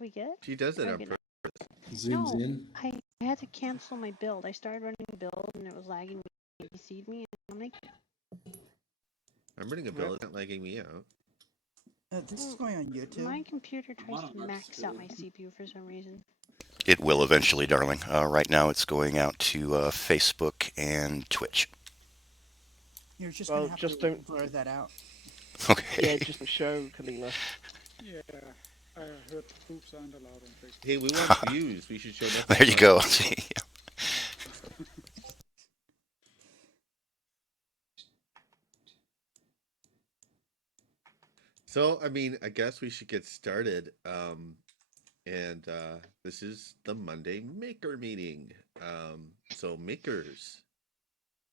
We good? She does it on Okay, purpose. Zooms in. I had to cancel my build. I started running a build and it was lagging me. It ABC'd me, and I'm like, I'm running a build. It's not lagging me out. This is going on YouTube. my computer tries to max out my CPU for some reason. It will eventually, darling. Right now it's going out to Facebook and Twitch. You're just gonna have to blur that out. Okay. Yeah, just show Kalila. Yeah, I heard boobs aren't allowed on Facebook. Hey, we want views. We should show nothing. There you go. See. So, I mean, I guess we should get started. This is the Monday Maker meeting. So makers,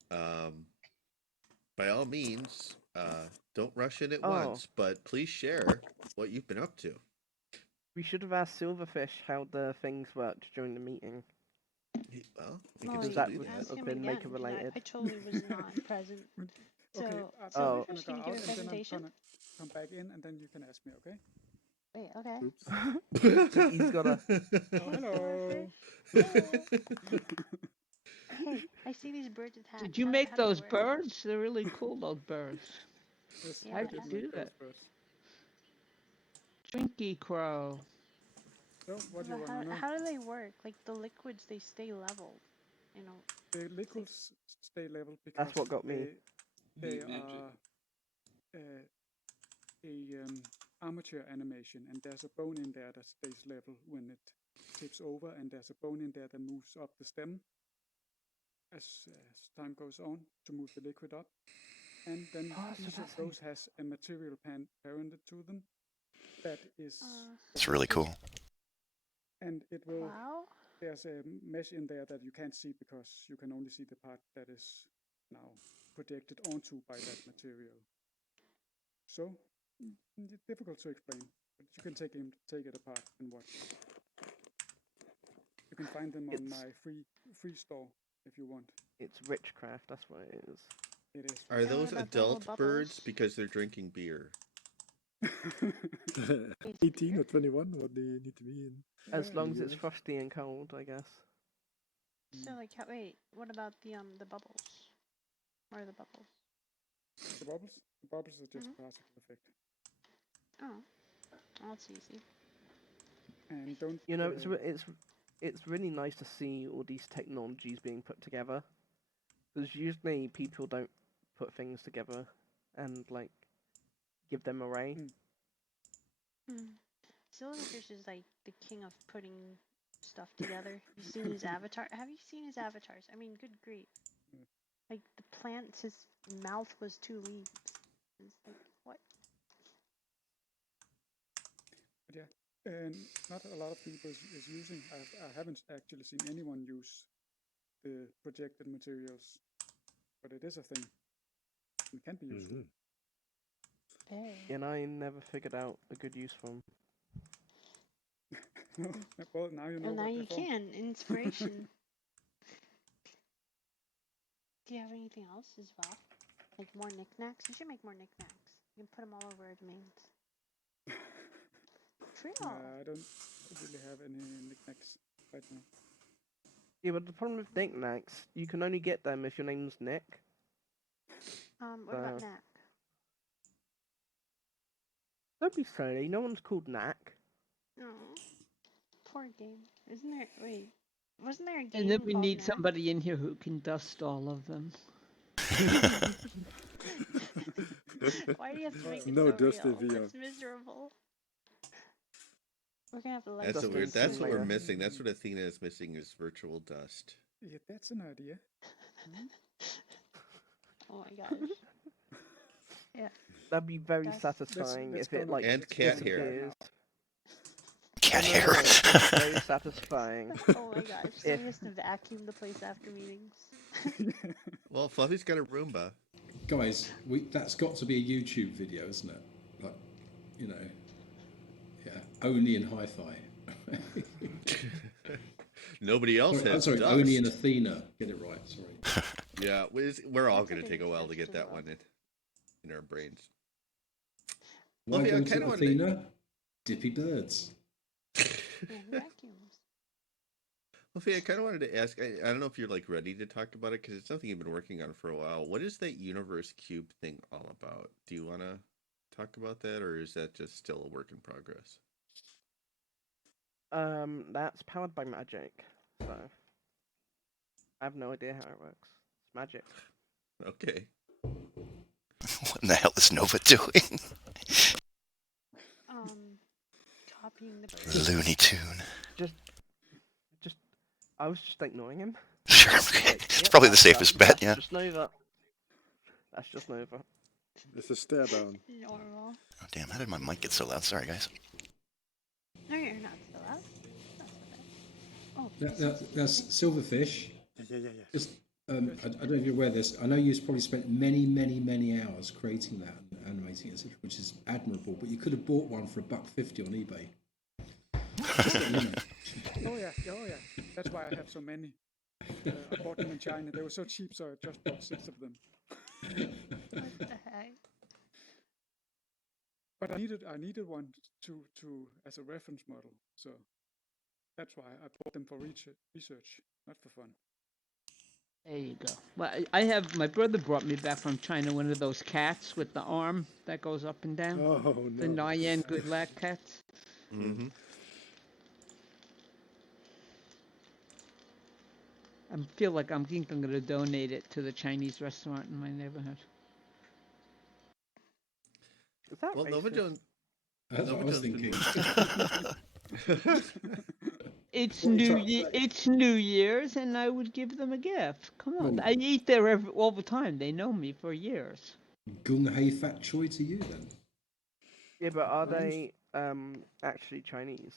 by all means, don't rush in at once, but please share what you've been up to. We should have asked Silverfish how the things worked during the meeting. Well, we can Because still that do would that. have been maker related. I totally was not present. Okay, So, I'm Silverfish, gonna can go you out give a and then I'm presentation? gonna come back in and then you can ask me, okay? Wait, okay. Oops. He's got a... Oh, hello. Hey, I see these birds attached. Did you make those birds? They're really cool, those birds. Yes, Yeah, How'd you do that? Drinky crow. So, what do you want to know? How do they work? Like, the liquids, they stay level, you know? The liquids stay level because That's what got me. They are armature animation, and there's a bone in there that stays level when it tips over, and there's a bone in there that moves up the stem as time goes on to move the liquid up. And then each of those has a material parented to them that is... It's really cool. And it will... Wow. There's a mesh in there that you can't see because you can only see the part that is now projected onto by that material. So, it's difficult to explain, but you can take it apart and watch. You can find them on my free store if you want. It's Richcraft, that's what it is. It is. Are those adult birds because they're drinking beer? 18 or 21, what do you need to be in? As long as it's frosty and cold, I guess. So, like, wait, what about the bubbles? What are the bubbles? The bubbles? The bubbles are just particle effect. Oh, that's easy. And don't... You know, it's really nice to see all these technologies being put together. Because usually people don't put things together and, like, give them array. Silverfish is like the king of putting stuff together. You've seen his avatar? Have you seen his avatars? I mean, good grief. Like, the plants, his mouth was 2 leaves. It's like, what? But yeah, and not a lot of people is using. I haven't actually seen anyone use the projected materials, but it is a thing. It can be useful. And I never figured out a good use for them. Well, now you know. And now you can. Inspiration. Do you have anything else as well? Like more knickknacks? You should make more knickknacks. You can put them all over our domains. True. I don't really have any knickknacks right now. Yeah, but the problem with knickknacks, you can only get them if your name's Nick. What about Knack? Don't be silly, no one's called Knack. No. Poor game. Isn't there... Wait. Wasn't there a game And then we called need Knack? somebody in here who can dust all of them. Why do you have to make it No so dust in real? VR. It's miserable. We're gonna have to like... That's weird. That's what we're missing. That's what Athena is missing is virtual dust. Yeah, that's an idea. Oh my gosh. Yeah. That'd be very satisfying if it like and cat hair. Cat hair. Very satisfying. Oh my gosh. So we have to vacuum the place after meetings. Well, Fluffy's got a Roomba. Guys, that's got to be a YouTube video, isn't it? Like, you know, yeah, only in hi-fi. Nobody else has. Sorry, dust. only in Athena. Get it right. Sorry. Yeah, we're all going to take a while to get that one in our brains. Why Fluffy, I go kind to of Athena? Dippy birds. And vacuums. Well, Faye, I kind of wanted to ask. I don't know if you're like ready to talk about it because it's something you've been working on for a while. What is that universe cube thing all about? Do you want to talk about that, or is that just still a work in progress? That's powered by magic, so I have no idea how it works. It's magic. Okay. What in the hell is Nova doing? Copying the bird. Looney Tune. I was just ignoring him. Sure. It's probably the safest bet, yeah. Just Nova. That's just Nova. It's a stare down. Normal. Oh, damn, how did my mic get so loud? Sorry, guys. No, you're not still out. That's so bad. Oh, That's Silverfish. Yeah. Just, I don't know if you're aware of this. I know you've probably spent many hours creating that and animating it, which is admirable. But you could have bought one for $1.50 on eBay. Oh yeah. That's why I have so many. I bought them in China. They were so cheap, so I just bought 6 of them. what the heck? But I needed one to as a reference model, so that's why I bought them for research, not for fun. There you go. Well, I have, my brother brought me back from China one of those cats with the arm that goes up and down. Oh no. The Nyan good luck cats. Mm-hmm. I feel like I'm going to donate it to the Chinese restaurant in my neighborhood. Is that Well, racist? Nova Jones. That's what I was thinking. It's It's New Year's, and I would give them a gift. Come on, I eat there all the time. They know me for years. Gung Hei Fat Choi to you then. Yeah, but are they actually Chinese?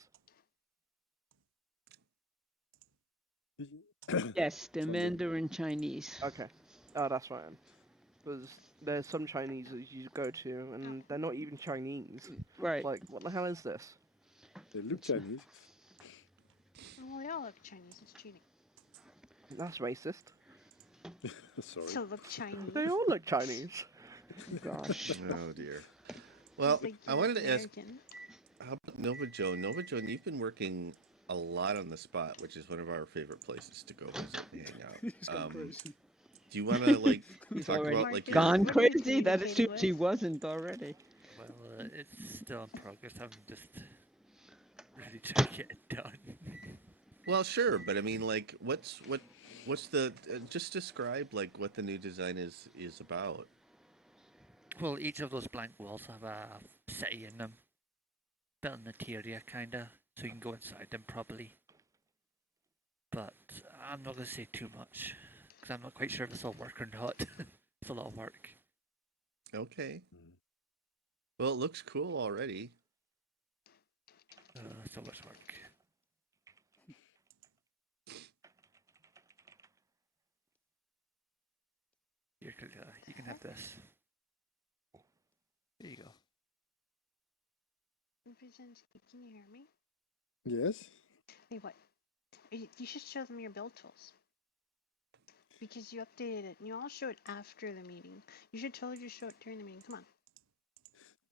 Yes, the Mandarin Chinese. Okay. Oh, that's right. Because there's some Chinese that you go to, and they're not even Chinese. Right. It's like, what the hell is this? They look Chinese. Well, they all look Chinese. It's cheating. That's racist. Sorry. So look Chinese. They all look Chinese. Gosh. Oh dear. Well, Like I wanted to ask, American. how about Nova Joan? Nova Joan, you've been working a lot on the spot, which is one of our favorite places to go visit and hang He's gone out. crazy. Do you want to like He's talk already about like your gone What are you crazy? That communicating assumes he with? wasn't already. Well, it's still in progress. I'm just really trying to get it done. Well, sure, but I mean, like, what's the just describe like what the new design is about. Well, each of those blank walls have a city in them, built in interior, kinda, so you can go inside them properly. But I'm not gonna say too much because I'm not quite sure if this will work or not. It's a lot of work. Okay. Well, it looks cool already. So much work. Here, you can have this. There you go. Brzezinski, can you hear me? Yes. Hey, what? You should show them your build tools. Because you updated it. And you all show it after the meeting. You should totally just show it during the meeting. Come on.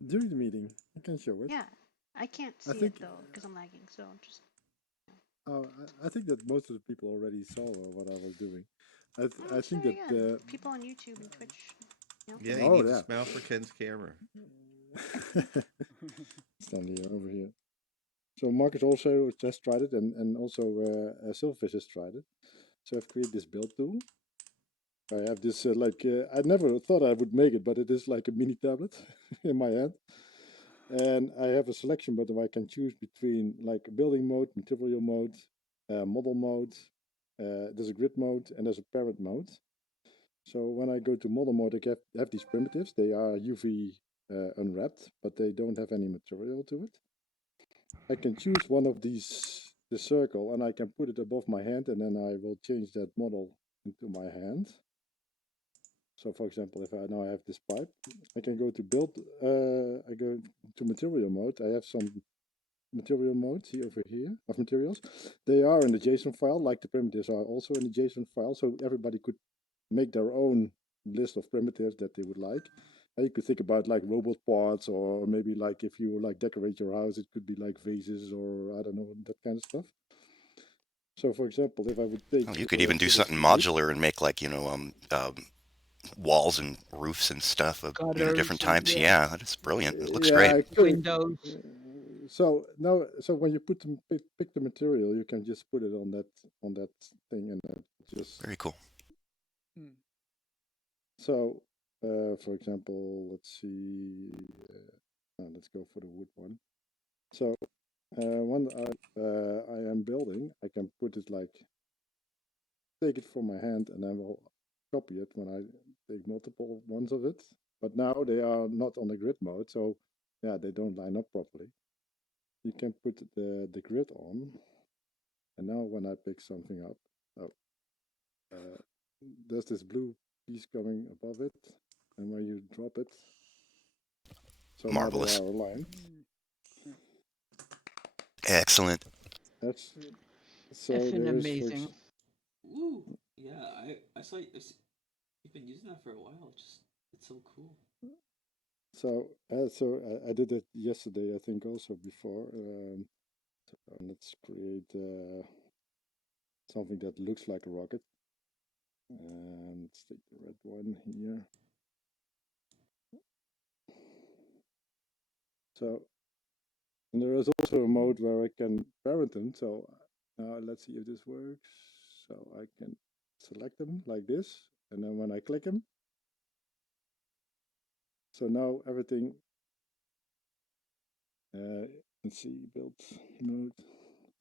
During the meeting, I can show it. Yeah. I can't see think- it, though, because I'm lagging. So just... Oh, I think that most of the people already saw what I was doing. I think sure, that yeah. People on YouTube and Twitch. You know? Yeah, you Oh, need yeah. to smile for Ken's camera. Stanley over here. So Marcus also just tried it, and also Silverfish has tried it. So I've created this build tool. I have this I never thought I would make it, but it is like a mini tablet in my hand. And I have a selection button where I can choose between like building mode, material mode, model mode. There's a grid mode and there's a parent mode. So when I go to model mode, I have these primitives. They are UV unwrapped, but they don't have any material to it. I can choose one of these, the circle, and I can put it above my hand, and then I will change that model into my hand. So for example, if I now have this pipe, I can go to build, I go to material mode. I have some material modes over here of materials. They are in the JSON file, like the primitives are also in the JSON file, so everybody could make their own list of primitives that they would like. You could think about like robot parts, or maybe like if you like decorate your house, it could be like vases or I don't know, that kind of stuff. So, for example, if I would take, you could even do something modular and make like walls and roofs and stuff of different types. Yeah, that's brilliant. It looks great. Windows. So now, so when you pick the material, you can just put it on that thing, and just very cool. So, for example, let's see. Let's go for the wood one. So, when I am building, I can put it like, take it from my hand, and then we'll copy it when I take multiple ones of it. But now they are not on the grid mode, so yeah, they don't line up properly. You can put the grid on, and now when I pick something up, there's this blue piece coming above it, and when you drop it, so marvelous. Now they are aligned. Excellent. That's so. Effing amazing. Ooh, yeah, I saw you've been using that for a while. It's so cool. So I did it yesterday, I think, also before. Let's create something that looks like a rocket. And let's take the red one here. So, and there is also a mode where I can parent them. So now let's see if this works. So I can select them like this, and then when I click them, so now everything. Let's see, build mode.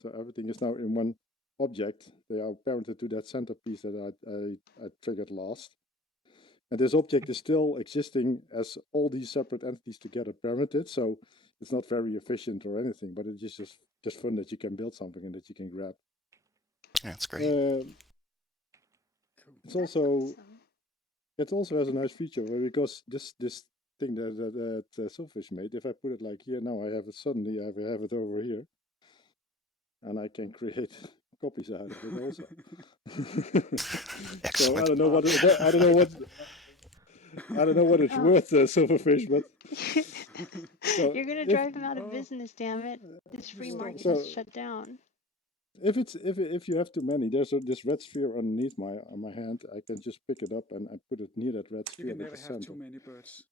So everything is now in one object. They are parented to that centerpiece that I triggered last. And this object is still existing as all these separate entities together parented. So it's not very efficient or anything, but it's just fun that you can build something and that you can grab. Yeah, that's great. It's also it also has a nice feature because this thing that Silfish made, if I put it like here now, I have it suddenly. I have it over here, and I can create copies out of it also. So I don't know what it's worth, Silverfish, but so you're gonna drive him out of business. Damn it! This free market is shut down. If you have too many, there's this red sphere underneath my hand. I can just pick it up and I put it near that red sphere. You can never have too many birds.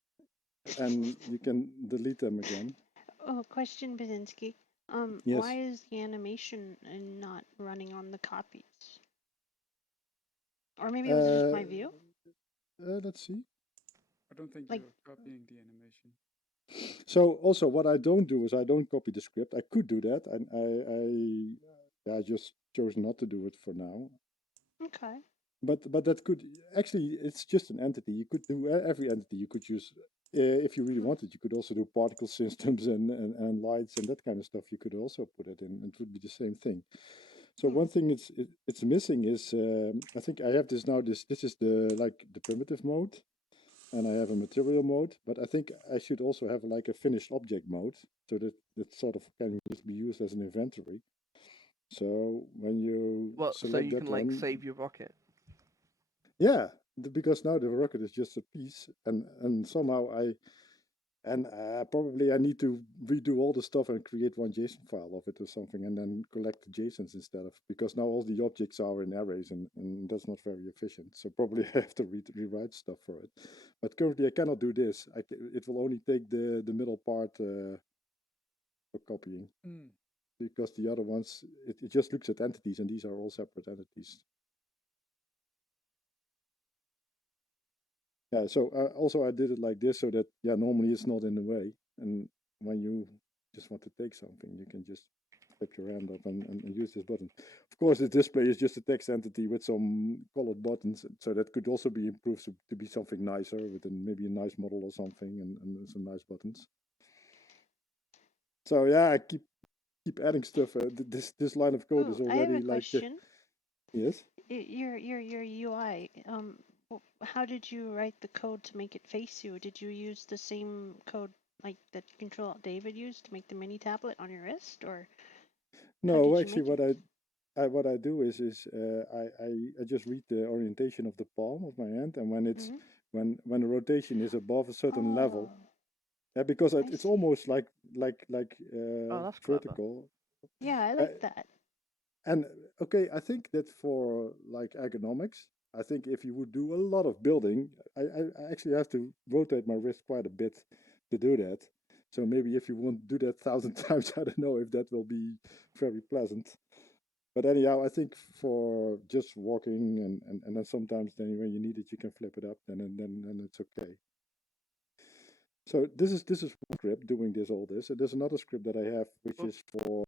And you can delete them again. Oh, question, Basinski. Yes. Why is the animation not running on the copies? Or maybe it was just my view? Let's see. I don't think you're copying the animation. So also what I don't do is I don't copy the script. I could do that. I just chose not to do it for now. Okay. But that could actually, it's just an entity. You could do every entity. You could use, if you really wanted, you could also do particle systems and lights and that kind of stuff. You could also put it in. It would be the same thing. So one thing it's missing is I think I have this now. This is the primitive mode, and I have a material mode. But I think I should also have like a finished object mode, so that sort of can be used as an inventory. So when you so you can like save your rocket. Yeah, because now the rocket is just a piece, and somehow probably I need to redo all the stuff and create one JSON file of it or something, and then collect the JSONs instead of, because now all the objects are in arrays, and that's not very efficient. So probably I have to rewrite stuff for it. But currently I cannot do this. It will only take the middle part for copying. Because the other ones, it just looks at entities, and these are all separate entities. Yeah, so also I did it like this so that, normally it's not in the way. And when you just want to take something, you can just flip your hand up and use this button. Of course, the display is just a text entity with some colored buttons. So that could also be improved to be something nicer with maybe a nice model or something and some nice buttons. So yeah, I keep adding stuff. This line of code is already I have a like question. Yes. Your UI. How did you write the code to make it face you? Did you use the same code like that Control David used to make the mini tablet on your wrist, or? No, actually, what I do is I just read the orientation of the palm of my hand, and when when the rotation is above a certain level. Oh, Yeah, because I it's see. almost like Oh, that's clever. vertical. Yeah, I like that. And okay, I think that for like ergonomics, I think if you would do a lot of building, I actually have to rotate my wrist quite a bit to do that. So maybe if you want to do that 1,000 times, I don't know if that will be very pleasant. But anyhow, I think for just walking and then sometimes then when you need it, you can flip it up, then it's okay. So this is one script doing all this. And there's another script that I have, which is for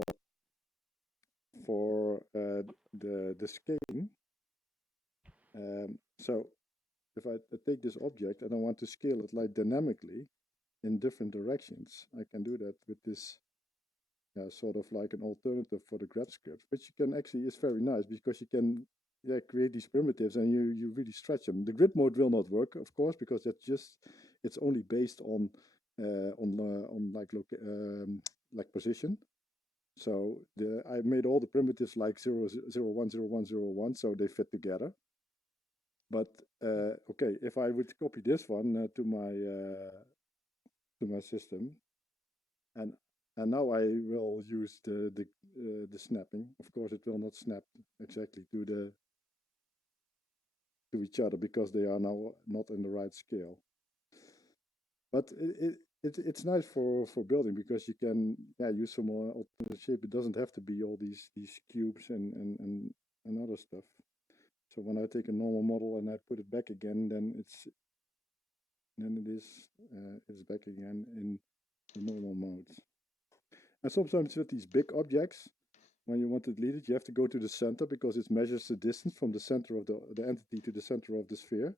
the scaling. So if I take this object and I want to scale it like dynamically in different directions, I can do that with this sort of like an alternative for the grad script, which you can actually is very nice because you can create these primitives and you really stretch them. The grid mode will not work, of course, because it's only based on like position. So I made all the primitives like 0, 0, 1, 0, 1, 0, 1, so they fit together. But okay, if I would copy this one to my system, and now I will use the snapping. Of course, it will not snap exactly to each other because they are now not in the right scale. But it's nice for building because you can use some more alternate shape. It doesn't have to be all these cubes and other stuff. So when I take a normal model and I put it back again, then it's back again in the normal mode. And sometimes with these big objects, when you want to delete it, you have to go to the center because it measures the distance from the center of the entity to the center of the sphere.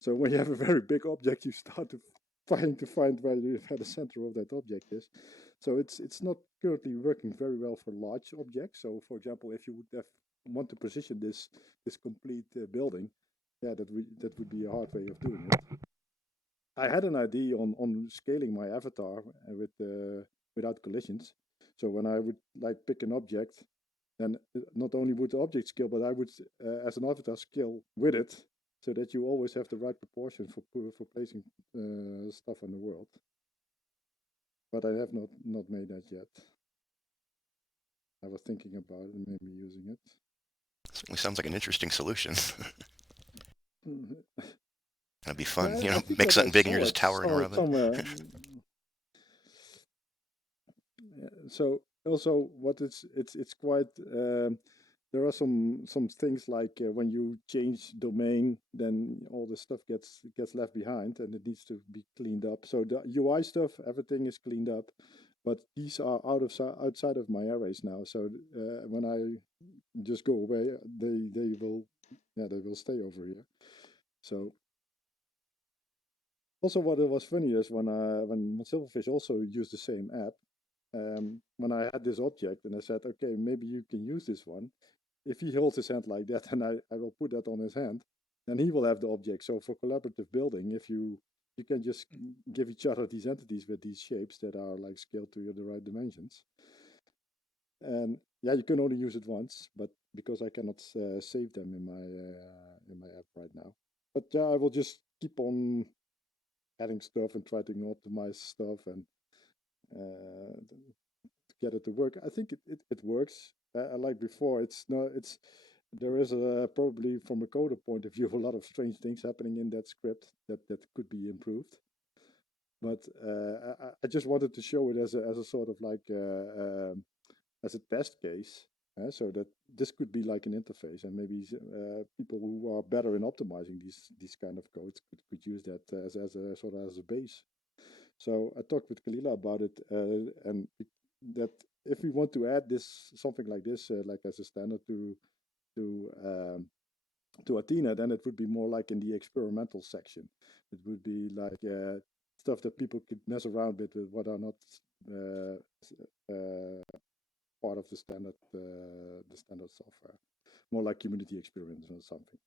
So when you have a very big object, you start to find where the center of that object is. So it's not currently working very well for large objects. So for example, if you would want to position this complete building, that would be a hard way of doing it. I had an idea on scaling my avatar without collisions. So when I would like pick an object, then not only would the object scale, but I would, as an avatar, scale with it, so that you always have the right proportion for placing stuff in the world. But I have not made that yet. I was thinking about it and maybe using it. Certainly sounds like an interesting solution. That'd be fun, make something big and you're just towering around it. So also, it's quite. There are some things like when you change domain, then all the stuff gets left behind and it needs to be cleaned up. So the UI stuff, everything is cleaned up, but these are outside of my arrays now. So when I just go away, they will stay over here. So also, what was funny is when Silverfish also used the same app. When I had this object and I said, okay, maybe you can use this one. If he holds his hand like that and I will put that on his hand, then he will have the object. So for collaborative building, if you can just give each other these entities with these shapes that are like scaled to the right dimensions. And you can only use it once, but because I cannot save them in my app right now. But I will just keep on adding stuff and try to optimize stuff and get it to work. I think it works. Like before, there is probably from a coder point of view a lot of strange things happening in that script that could be improved. But I just wanted to show it as a sort of like as a test case, so that this could be like an interface, and maybe people who are better in optimizing these kind of codes could use that as a sort of as a base. So I talked with Kalila about it, and that if we want to add something like this, like as a standard to Athena, then it would be more like in the experimental section. It would be like stuff that people could mess around with what are not part of the standard software. More like community experience or something.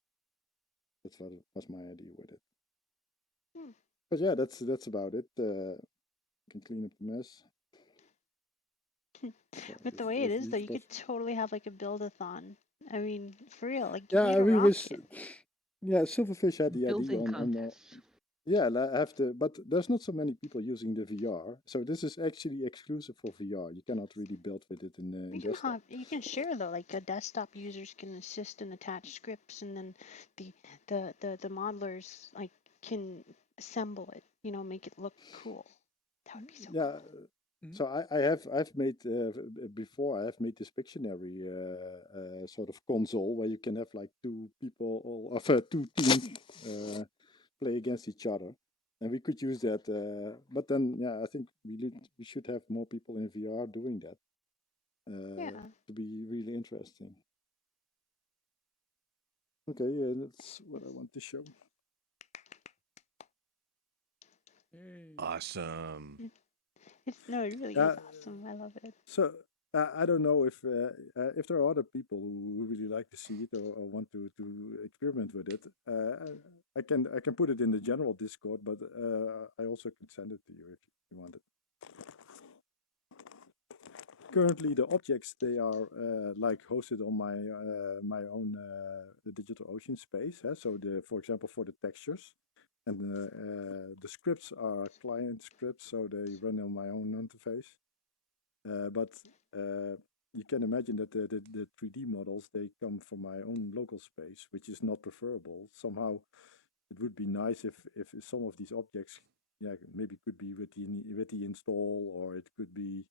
That's what was my idea with it. But yeah, that's about it. Can clean up the mess. With the way it is, though, you could totally have like a build-a-thon. I mean, for real, like yeah, you need a rocket. Yeah, Silverfish had the idea Building on contest. yeah, I have to, but there's not so many people using the VR. So this is actually exclusive for VR. You cannot really build with it in desktop. You can share though, like desktop users can assist and attach scripts, and then the modelers like can assemble it, make it look cool. That would be so Yeah. cool. So I've made before I have made this Pictionary sort of console where you can have like two people or two teams play against each other, and we could use that. But then I think we should have more people in VR doing that to be really interesting. Okay, that's what I want to show. Awesome. It really is awesome. I love it. So I don't know if there are other people who really like to see it or want to experiment with it. I can put it in the general Discord, but I also can send it to you if you want it. Currently, the objects they are like hosted on my own DigitalOcean space. So for example, for the textures, and the scripts are client scripts, so they run on my own interface. But you can imagine that the 3D models, they come from my own local space, which is not preferable. Somehow it would be nice if some of these objects, maybe could be with the install, or it could be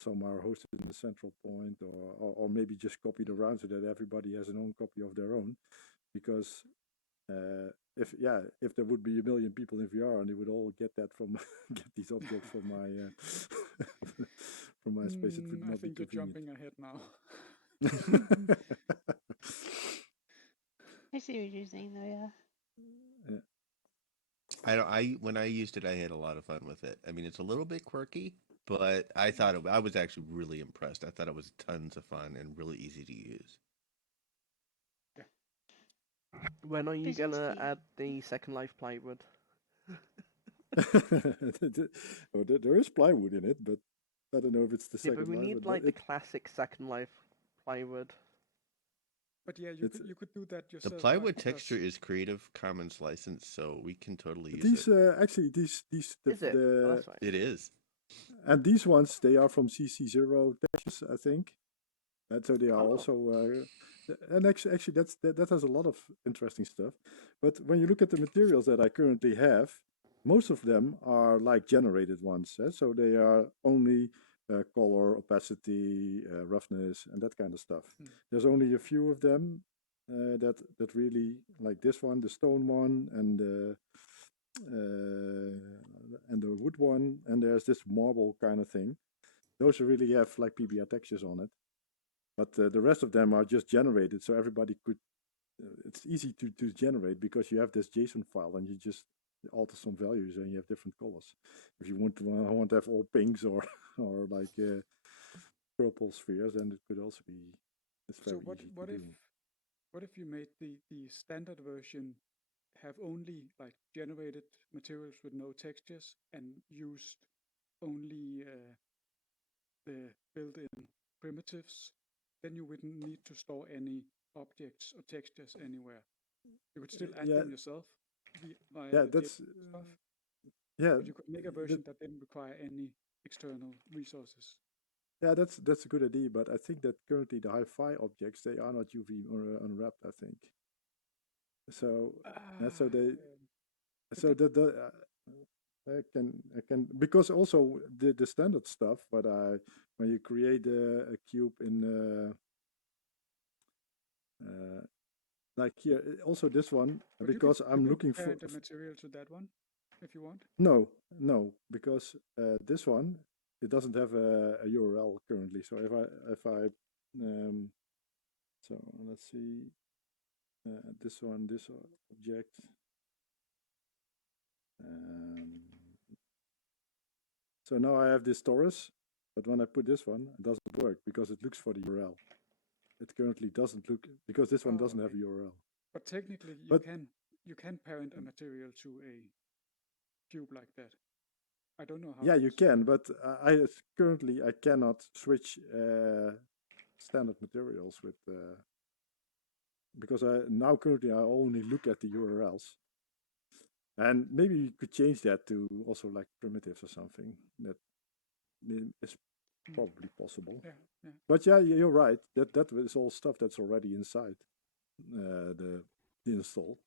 somewhere hosted in the central point, or maybe just copied around so that everybody has an own copy of their own. Because if there would be 1 million people in VR and they would all get that from get these objects from my from my space, it would not be convenient. You're jumping ahead now. I see what you're saying though. Yeah. When I used it, I had a lot of fun with it. I mean, it's a little bit quirky, but I thought I was actually really impressed. I thought it was tons of fun and really easy to use. When are you gonna add the Second Life plywood? There is plywood in it, but I don't know if it's the Second Life. But we need like the classic Second Life plywood. But yeah, you could do that yourself. The plywood texture is Creative Commons licensed, so we can totally use these, it. Actually, these is it? That's right. It is. And these ones, they are from CC0 textures, I think. And so they are also, and actually that has a lot of interesting stuff. But when you look at the materials that I currently have, most of them are like generated ones. So they are only color, opacity, roughness, and that kind of stuff. There's only a few of them that really, like this one, the stone one, and the wood one, and there's this marble kind of thing. Those really have like PBR textures on it. But the rest of them are just generated, so everybody could. It's easy to generate because you have this JSON file and you just alter some values and you have different colors. If you want to have all pinks or like purple spheres, then it could also be. It's very easy to do. What if you made the standard version have only like generated materials with no textures and used only the built-in primitives? Then you wouldn't need to store any objects or textures anywhere. You could still add them yourself via the stuff. Yeah, but you could make a version that didn't require any external resources. Yeah, that's a good idea, but I think that currently the hi-fi objects, they are not UV or unwrapped, I think. So I can because also the standard stuff, but when you create a cube in like here, also this one, but because I'm looking for the material to that one if you want. No, because this one, it doesn't have a URL currently. So if I so let's see, this object. So now I have this Taurus, but when I put this one, it doesn't work because it looks for the URL. It currently doesn't look because this one doesn't have a URL. But technically, you can parent a material to a cube like that. I don't know how. Yeah, you can, but currently I cannot switch standard materials with because now currently I only look at the URLs. And maybe you could change that to also like primitives or something. That is probably possible. Yeah. But yeah, you're right. That is all stuff that's already inside the install.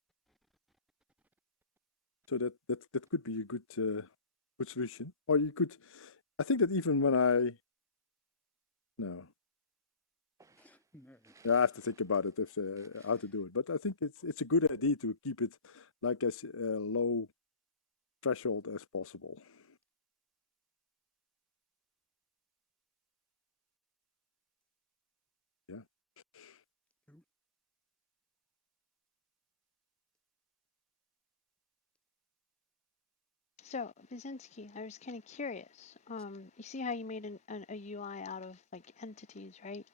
So that could be a good solution. Or you could, I think that even when yeah, I have to think about it if how to do it. But I think it's a good idea to keep it like as low threshold as possible. Yeah. So, Basinski, I was kind of curious. You see how you made a UI out of like entities, right?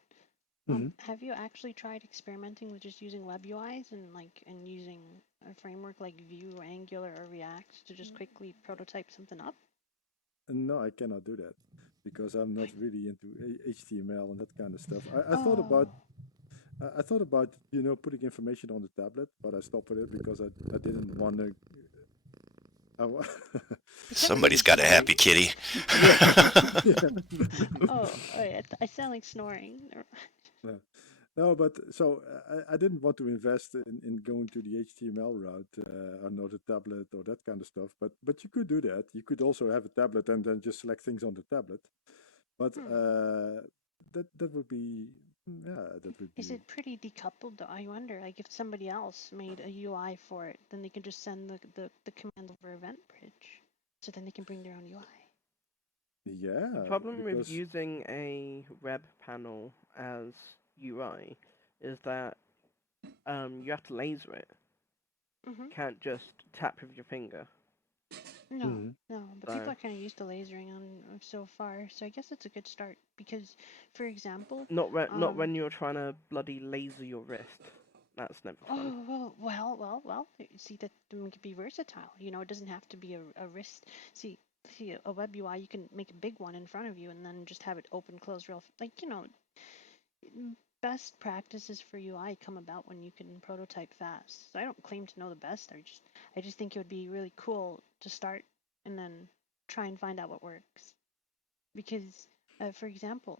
Have you actually tried experimenting with just using web UIs and using a framework like Vue, Angular, or React to just quickly prototype something up? No, I cannot do that because I'm not really into HTML and that kind of stuff. I thought about putting information on the tablet, but I stopped with it because I didn't want to. Somebody's got a happy kitty. Oh, I sound like snoring. No, but so I didn't want to invest in going to the HTML route on the tablet or that kind of stuff. But you could do that. You could also have a tablet and then just select things on the tablet. But that would be that would be. Is it pretty decoupled though? I wonder, like if somebody else made a UI for it, then they can just send the command over EventBridge, so then they can bring their own UI. Yeah. The problem with using a web panel as UI is that you have to laser it. You can't just tap with your finger. No, but people are kind of used to lasering on so far, so I guess it's a good start because, for example, not when you're trying to bloody laser your wrist. That's never fun. Oh well. See that it can be versatile. You know, it doesn't have to be a wrist. See a web UI, you can make a big one in front of you and then just have it open, close, real like best practices for UI come about when you can prototype fast. So I don't claim to know the best. I just think it would be really cool to start and then try and find out what works. Because, for example,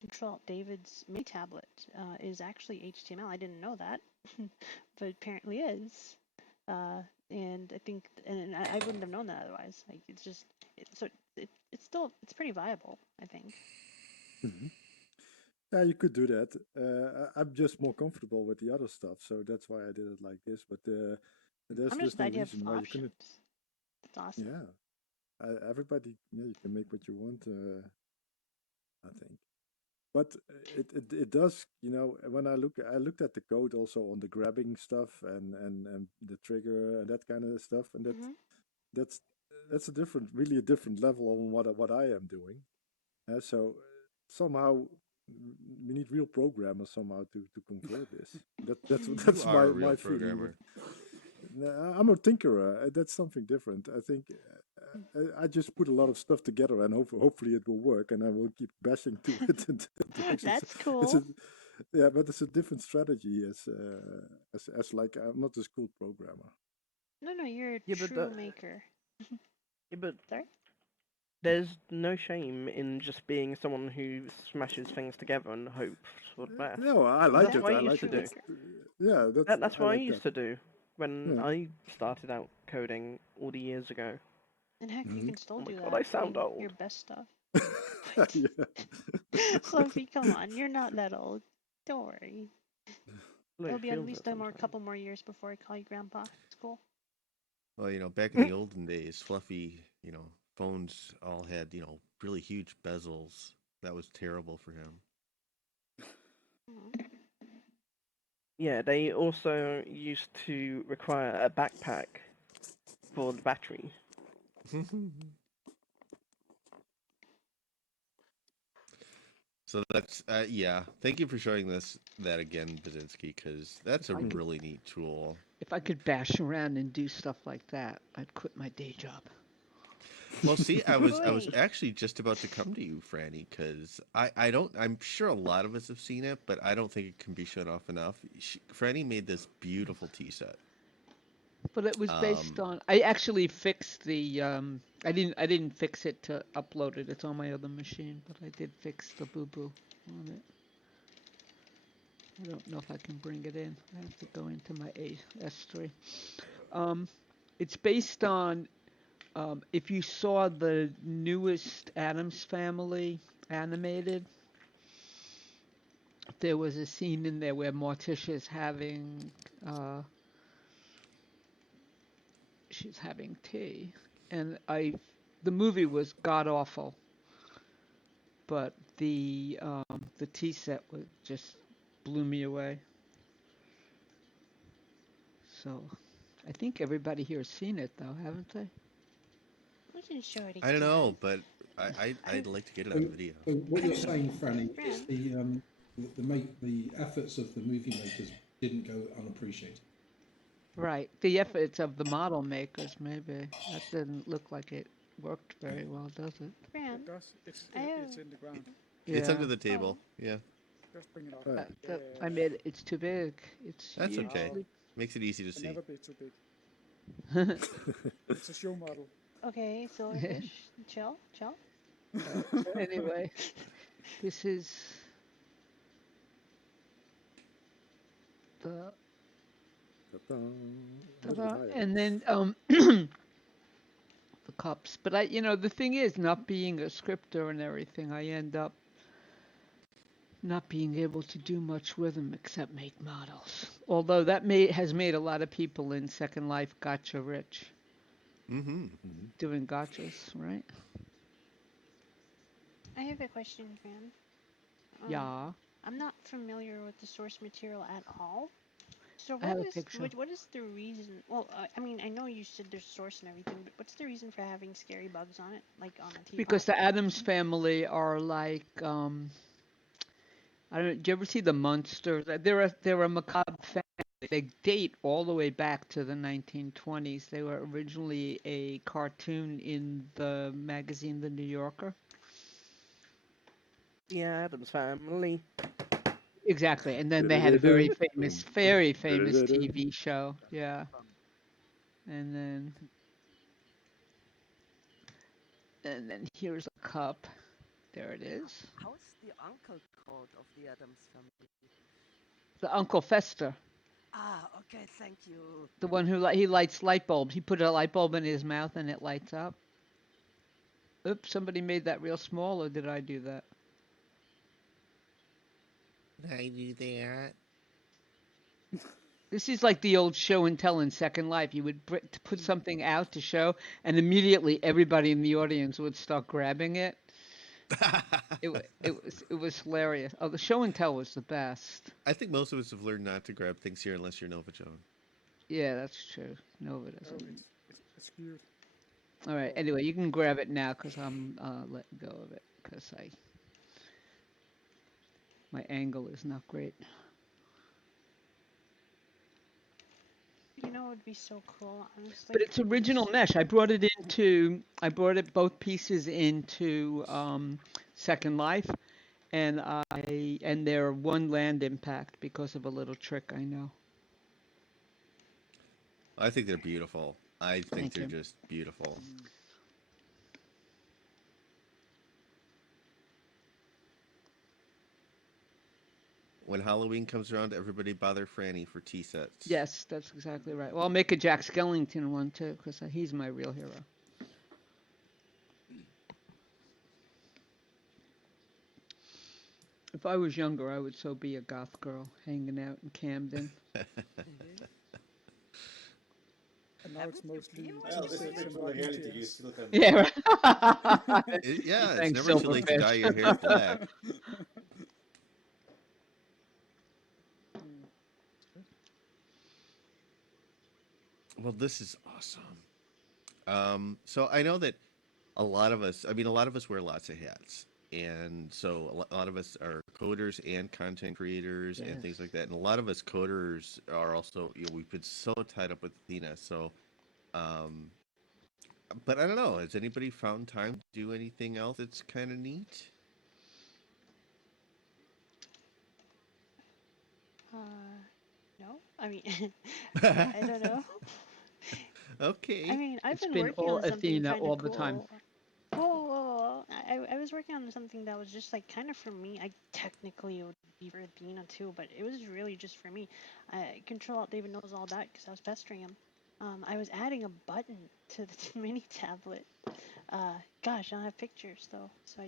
Control David's mini tablet is actually HTML. I didn't know that, but apparently is. And I think, and I wouldn't have known that otherwise. Like it's just, it's pretty viable. I think. Yeah, you could do that. I'm just more comfortable with the other stuff, so that's why I did it like this. But there's no reason why you couldn't. That's awesome. Yeah, everybody, you can make what you want. I think, but it does. When I looked at the code also on the grabbing stuff and the trigger and that kind of stuff, and that's really a different level on what I am doing. So somehow we need real programmers somehow to convert this. That's my feeling. I'm a tinkerer. That's something different. I think I just put a lot of stuff together and hopefully it will work, and I will keep bashing to it. That's cool. Yeah, but it's a different strategy as like I'm not a school programmer. No, you're a true maker. Yeah, but sorry. There's no shame in just being someone who smashes things together and hopes for the best. No, I like it. That's what I used to do. Yeah, that's what I used to do when I started out coding all the years ago. And heck, you can still do that. God, I sound old. Your best stuff. Sophie, come on, you're not that old. Don't worry. It'll be at least a couple more years before I call you Grandpa. It's cool. Well, back in the olden days, fluffy, phones all had, really huge bezels. That was terrible for him. Yeah, they also used to require a backpack for the battery. So that's yeah. Thank you for showing that again, Basinski, because that's a really neat tool. If I could bash around and do stuff like that, I'd quit my day job. Well, see, I was Boy. actually just about to come to you, Franny, because I'm sure a lot of us have seen it, but I don't think it can be shown off enough. Franny made this beautiful tea set. But it was based on. I actually fixed the. I didn't fix it to upload it. It's on my other machine, but I did fix the boo boo on it. I don't know if I can bring it in. I have to go into my S3. It's based on. If you saw the newest Addams Family animated, there was a scene in there where Morticia's having. She's having tea, and the movie was god awful, but the tea set just blew me away. So I think everybody here has seen it though, haven't they? We can show it again. I don't know, but I'd like to get it on video. So what you're saying, Franny, is the efforts of the movie makers didn't go unappreciated. Right. The efforts of the model makers, maybe. That didn't look like it worked very well, does it? It does. It's in the ground. It's under the table. Yeah. Just bring it up. I made it. It's too big. That's okay. Makes it easy to see. Never be too big. It's a show model. Okay, Silverfish, chill. Anyway, this is the. And then the cups. But the thing is, not being a scripter and everything, I end up not being able to do much with them except make models. Although that has made a lot of people in Second Life gotcha rich. Doing gotchas, right? I have a question, Fran. Yeah. I'm not familiar with the source material at all. So I have a picture. what is the reason? Well, I mean, I know you said there's source and everything, but what's the reason for having scary bugs on it, like on a teapot? Because the Addams Family are like, I don't know. Did you ever see the Munsters? They're a macabre family. They date all the way back to the 1920s. They were originally a cartoon in the magazine The New Yorker. Yeah, Addams Family. Exactly, and then they had a very famous TV show. Yeah, and then here's a cup. There it is. How's the uncle called of the Addams Family? The Uncle Fester. Ah, okay, thank you. The one who he lights light bulbs. He put a light bulb in his mouth and it lights up. Oops, somebody made that real small, or did I do that? Did I do that? This is like the old show and tell in Second Life. You would put something out to show, and immediately everybody in the audience would start grabbing it. It was hilarious. Oh, the show and tell was the best. I think most of us have learned not to grab things here unless you're Nova Joan. Yeah, that's true. Nova doesn't. It's cute. All right. Anyway, you can grab it now because I'm letting go of it because my angle is not great. You know, it would be so cool, honestly. But it's original mesh. I brought it both pieces into Second Life, and they're one land impact because of a little trick I know. I think they're beautiful. I think they're just beautiful. When Halloween comes around, everybody bother Franny for tea sets. Yes, that's exactly right. Well, I'll make a Jack Skellington one too, because he's my real hero. If I was younger, I would so be a goth girl hanging out in Camden. And now it's mostly yeah, right. Yeah, it's never too late to dye your hair black. Well, this is awesome. So I know that a lot of us wear lots of hats. And so a lot of us are coders and content creators and things like that. And a lot of us coders are also, we've been so tied up with Athena. So but I don't know. Has anybody found time to do anything else that's kind of neat? No. I mean, I don't know. Okay. I mean, I've It's been been working all on something Athena kind all of the time. cool. Whoa. I was working on something that was just like kind of for me. I technically it would be for Athena too, but it was really just for me. Control Alt David knows all that because I was pestering him. I was adding a button to the mini tablet. Gosh, I don't have pictures though, so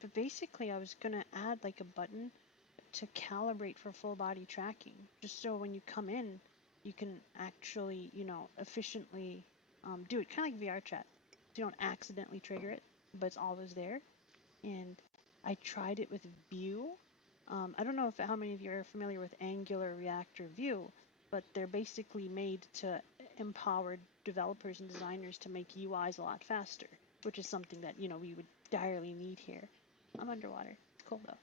but basically I was gonna add like a button to calibrate for full body tracking, just so when you come in, you can actually, efficiently do it, kind of like VR chat. So you don't accidentally trigger it, but it's always there. And I tried it with Vue. I don't know if how many of you are familiar with Angular, React, or Vue, but they're basically made to empower developers and designers to make UIs a lot faster, which is something that, we would direly need here. I'm underwater. It's cool though.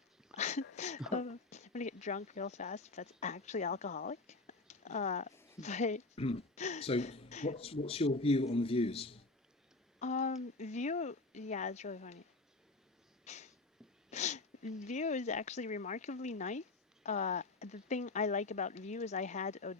I'm gonna get drunk real fast. That's actually alcoholic. But So, what's your view on views? Vue, yeah, it's really funny. Vue is actually remarkably nice. The thing I like about Vue is I had I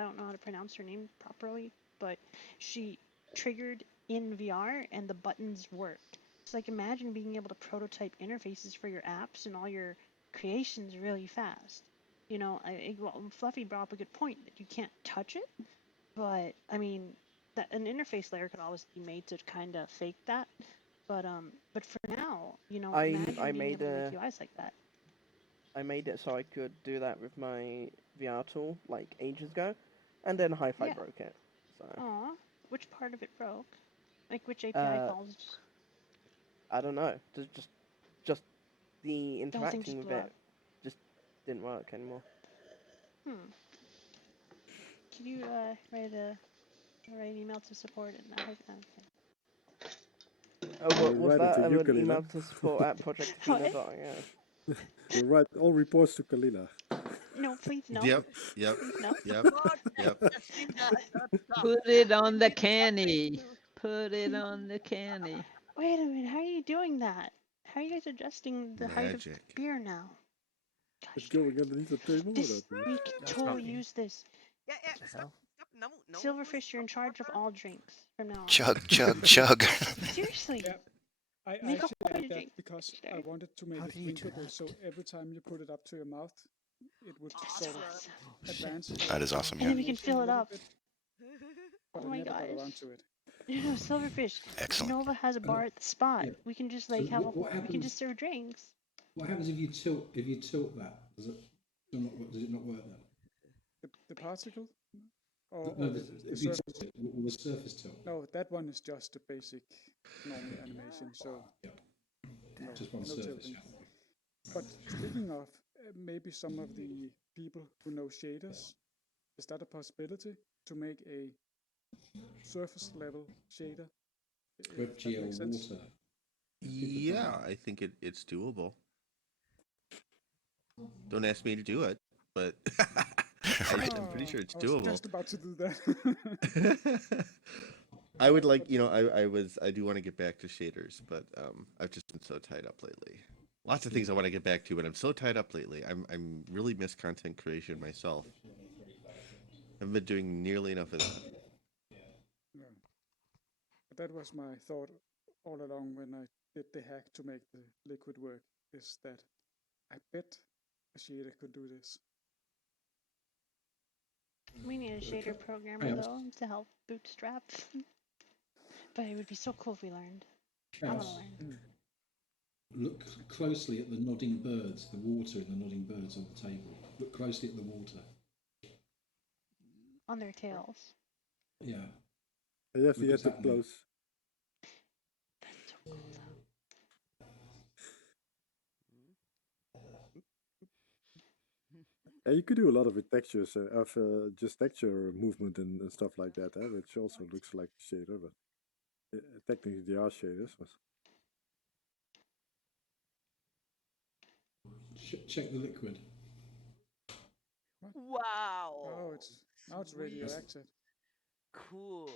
don't know how to pronounce her name properly, but she triggered in VR and the buttons worked. So like imagine being able to prototype interfaces for your apps and all your creations really fast. Fluffy brought up a good point that you can't touch it, but I mean that an interface layer could always be made to kind of fake that. But for now, imagine I being made able to a make UIs like that. I made it so I could do that with my VR tool like ages ago, and then Hi-Fi Yeah. broke it. So Aw, which part of it broke? Like which API calls? I don't know. Just the The whole thing interacting just with blew it up. just didn't work anymore. Can you write an email to support and Oh, what was Write it that? to you, An Kalila. email to support at projectathena.io. You write all reports to Kalila. No, please no. Yep. Please no. Yep. Put it on the canny. Put it on the canny. Wait a minute, how are you doing that? How are you guys adjusting the height of Magic. beer now? It's going underneath the table. We can totally use this. Yeah, stop. No. Silverfish, you're in charge of all drinks from now on. Chug, chug, chug. Seriously. Yeah. I Make a actually whole added bunch of that drinks. because I wanted to make it drinkable, so every time you put it up to your mouth, it would sort of advance. That is awesome, And yeah. then we can fill it up. But Oh my I never got gosh. around to it. No, Silverfish. Excellent. Nova has a bar at the spot. Yeah. We can just So like have what we can happens- just serve drinks. What happens if you tilt that? Does it not work then? The particle? Or No, the if you surface? tilt it, will the surface tilt? No, that one is just a basic normal animation, so Just one no surface. tilting. Yeah. But speaking of maybe some of the people who know shaders, is that a possibility to make a surface level shader? WebGL water. Yeah, I think it's doable. Don't ask me to do it, but I'm pretty sure it's I was doable. just about to do that. I would like, I do want to get back to shaders, but I've just been so tied up lately. Lots of things I want to get back to, but I'm so tied up lately. I'm really miss content creation myself. I haven't been doing nearly enough of that. No. But that was my thought all along when I did the hack to make the liquid work, is that I bet a shader could do this. We need a shader programmer though to help bootstrap. But it would be so cool if we learned. I want to learn. Look closely at the nodding birds, the water in the nodding birds on the table. Look closely at the water. On their tails. Yeah. You have to get it close. That's so cool though. You could do a lot of textures, just texture movement and stuff like that, which also looks like a shader, but technically they are shaders. But... Check the liquid. Wow. Oh, now it's radioactive. cool.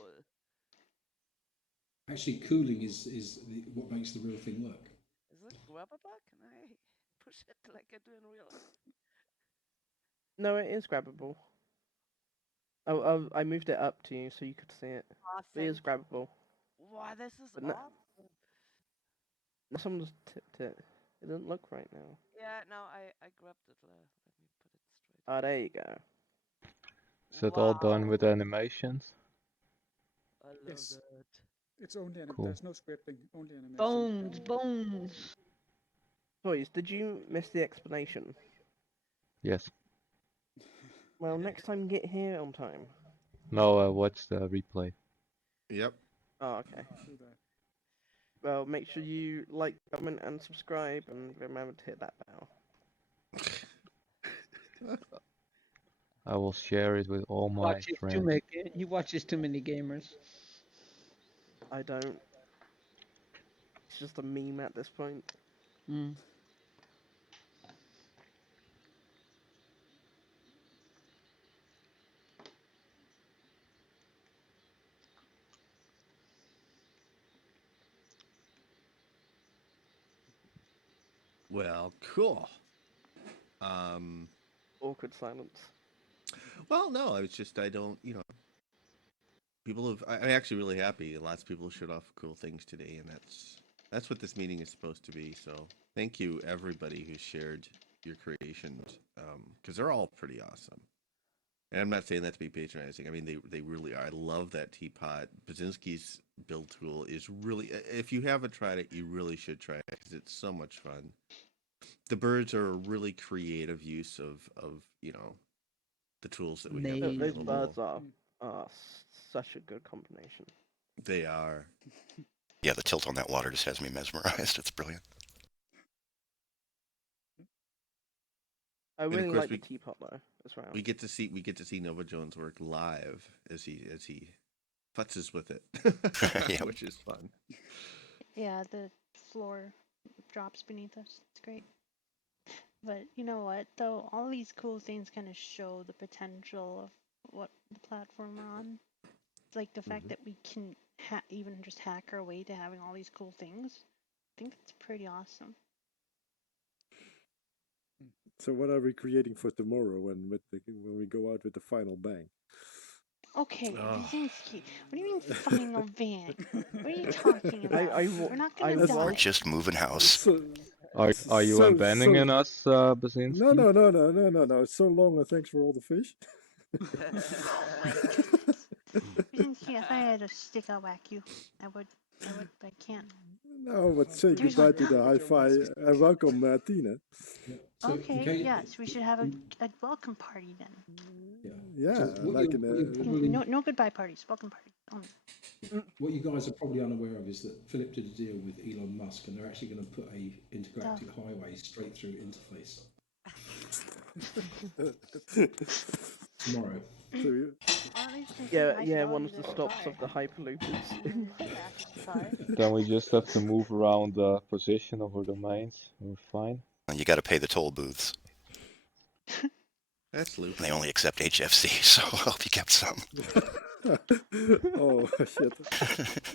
Actually, cooling is what makes the real thing work. Is it grabbable? Can I push it like I do in real life? No, it is grabbable. Oh, I moved it up to you so you could see it. It is grabbable. Wow, this is awesome. Someone's tipped it. It doesn't look right now. Yeah, no, I grabbed it. Let me put it straight. Oh, there you go. Is it all done with animations? I love Yes. that. It's only Cool. there's no scripting, only animation. Bones. Boys, did you miss the explanation? Yes. Well, next time get here on time. No, I watched the replay. Yep. Oh, okay. Well, make sure you like, comment, and subscribe, and remember to hit that bell. I will share it with all my friends. He watches too many gamers. I don't. It's just a meme at this point. Mm. Well, cool. Awkward silence. Well, no, it's just I don't, people have. I'm actually really happy. Lots of people showed off cool things today, and that's what this meeting is supposed to be. So thank you everybody who shared your creations, because they're all pretty awesome. And I'm not saying that to be patronizing. I mean, they really are. I love that teapot. Basinski's build tool is really. If you haven't tried it, you really should try it because it's so much fun. The birds are a really creative use of the tools that we have Those available. birds are such a good combination. They are. Yeah, the tilt on that water just has me mesmerized. It's brilliant. I really like the teapot though as well. We get to see Nova Jones work live as he futzes with it, Yeah. which is fun. Yeah, the floor drops beneath us. It's great. But you know what, though? All these cool things kind of show the potential of what the platform we're on. Like the fact that we can even just hack our way to having all these cool things. I think that's pretty awesome. So what are we creating for tomorrow when we go out with the final bang? Okay, Basinski, what do you mean final bang? What are you talking about? We're not gonna die. We're just moving house. Are you abandoning us, Basinski? No. It's so long, and thanks for all the fish. Basinski, if I had a stick, I'll whack you. I would, but I can't. No, but say goodbye to the hi-fi and welcome, Tina. So okay, yes, we should have a welcome party then. Yeah. So no goodbye parties, welcome parties only. What you guys are probably unaware of is that Philip did a deal with Elon Musk, and they're actually going to put a intergalactic highway straight through interface tomorrow. Yeah, one of the stops of the hyperloopers. Then we just have to move around the position of our domains. We're fine. You got to pay the toll booths. That's loopy. They only accept HFC, so I hope you kept some. Oh shit!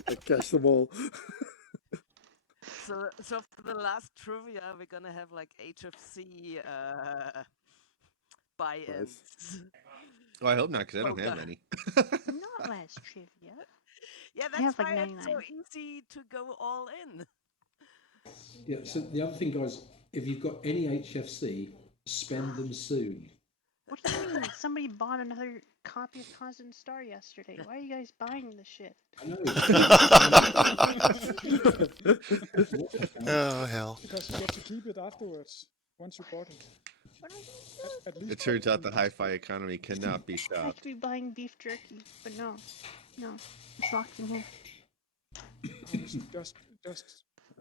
I catch them all. So for the last trivia, we're gonna have like HFC buy-ins. Oh, I hope not, because I don't have any. Not last trivia. Yeah, I have that's like why 99. it's so easy to go all in. Yeah. So the other thing, guys, if you've got any HFC, spend them soon. What do you mean? Somebody bought another copy of Constant Star yesterday. Why are you guys buying this shit? I know. Oh, hell. Because you get to keep it afterwards, once you bought it. At least It turns out the hi-fi economy cannot be I stopped. have to be buying beef jerky, but no, it's locked in here. just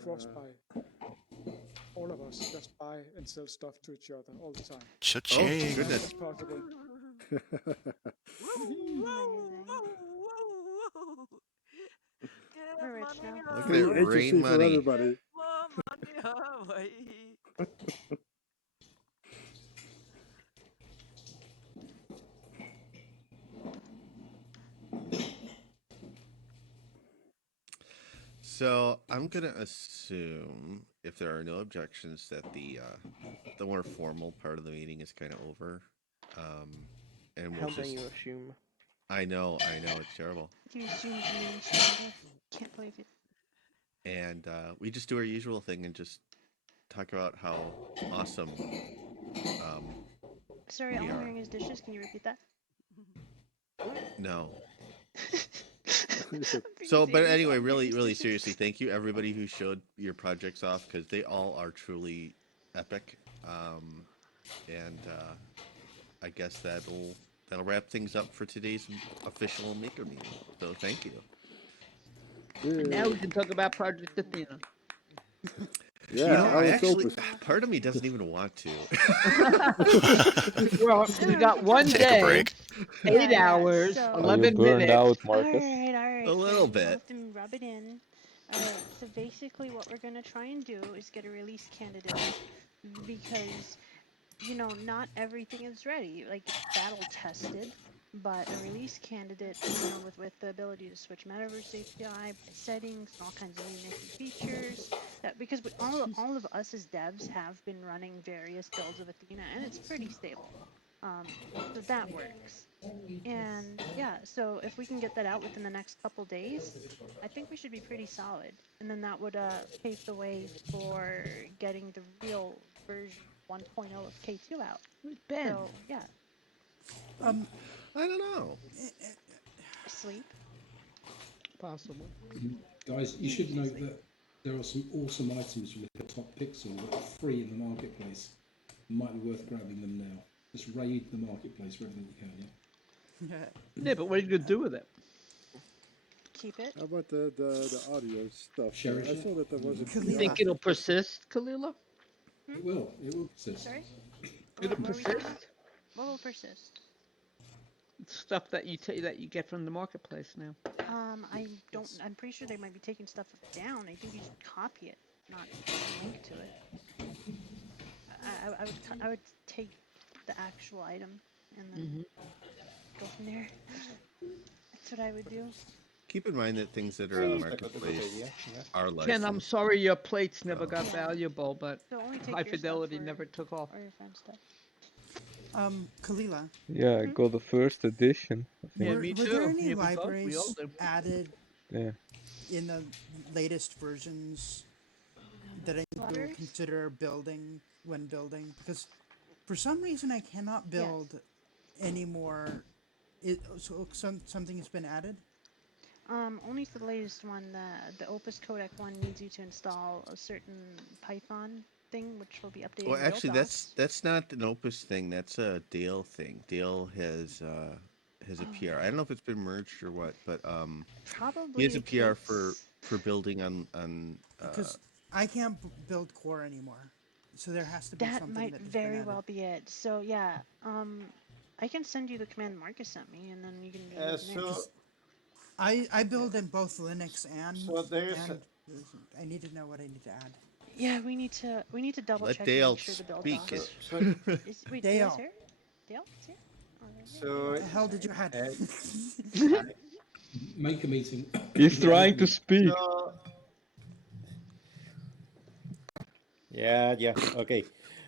cross buy. All of us just buy and sell stuff to each other all the time. Cha-ching. Oh, goodness. That's possible. We're rich now. Look at it rain for money. everybody. More money away. So I'm gonna assume, if there are no objections, that the more formal part of the meeting is kind of over. And How we'll dare just. you assume? I know, it's terrible. You assumed me stronger. Can't believe it. And we just do our usual thing and just talk about how awesome. Sorry, all I'm hearing is dishes. Can you repeat that? No. So, but anyway, really seriously, thank you everybody who showed your projects off, because they all are truly epic. And I guess that'll wrap things up for today's official maker meeting. So thank you. And now we can talk about Project Athena. Yeah, I actually, part of me doesn't even want to. Well, we got one Take day, a break. 8 hours, so- 11 burned minutes. out, Marcus? All right. A little fine. We'll bit. have to rub it in. All right. So basically, what we're gonna try and do is get a release candidate, because not everything is ready. Like, it's battle tested, but a release candidate, with the ability to switch metaverse API, settings, and all kinds of new nifty features. That because all of us as devs have been running various builds of Athena, and it's pretty stable. So that works. And yeah, so if we can get that out within the next couple days, I think we should be pretty solid. And then that would pave the way for getting the real version 1.0 of K2 out. Ben. So yeah. I don't know. Sleep. Possible. Guys, you should note that there are some awesome items with the top pixel that are free in the marketplace. Might be worth grabbing them now. Just raid the marketplace for everything you can, yeah? Yeah, but what are you going to do with it? Keep it. How about the audio stuff? Cherish I it. saw that there was a Do you think it'll persist, Kalila? It will persist. Sorry? It'll What were we talking about? persist? What will persist? Stuff that you get from the marketplace now. I'm pretty sure they might be taking stuff down. I think you should copy it, not link to it. I would take the actual item and then go from there. That's what I would do. Keep in mind that things that are on the marketplace are licensed. Ken, I'm sorry your plates never got valuable, but So only take High your Fidelity stuff never took off. or your friend's stuff. Kalila, Yeah, I got the first edition. I think. Yeah, me were too. there any Yeah, we all libraries do. added Yeah. in the latest versions that I need to consider building when building? Because for some reason I cannot build anymore. Something has been added? Only for the latest one. The Opus Codec one needs you to install a certain Python thing, which will be updated. Well, in actually, Build Docs. that's not an Opus thing. That's a Dale thing. Dale has a PR. I don't know if it's been merged or what, but Probably he has a PR for building on. Because I can't build core anymore, so there has to be That something might that has very been added. well be it. So yeah, I can send you the command Marcus sent me, and then you can do it from there. I build in both Linux and I need to know what I need to add. Yeah, we need to double Let check Dale and make sure the build speak docs. it. Wait, Dale. Dale's here? Dale? Is here? Oh, there's So what the hell did you have? Make a meeting. He's trying to speak. Yeah, okay.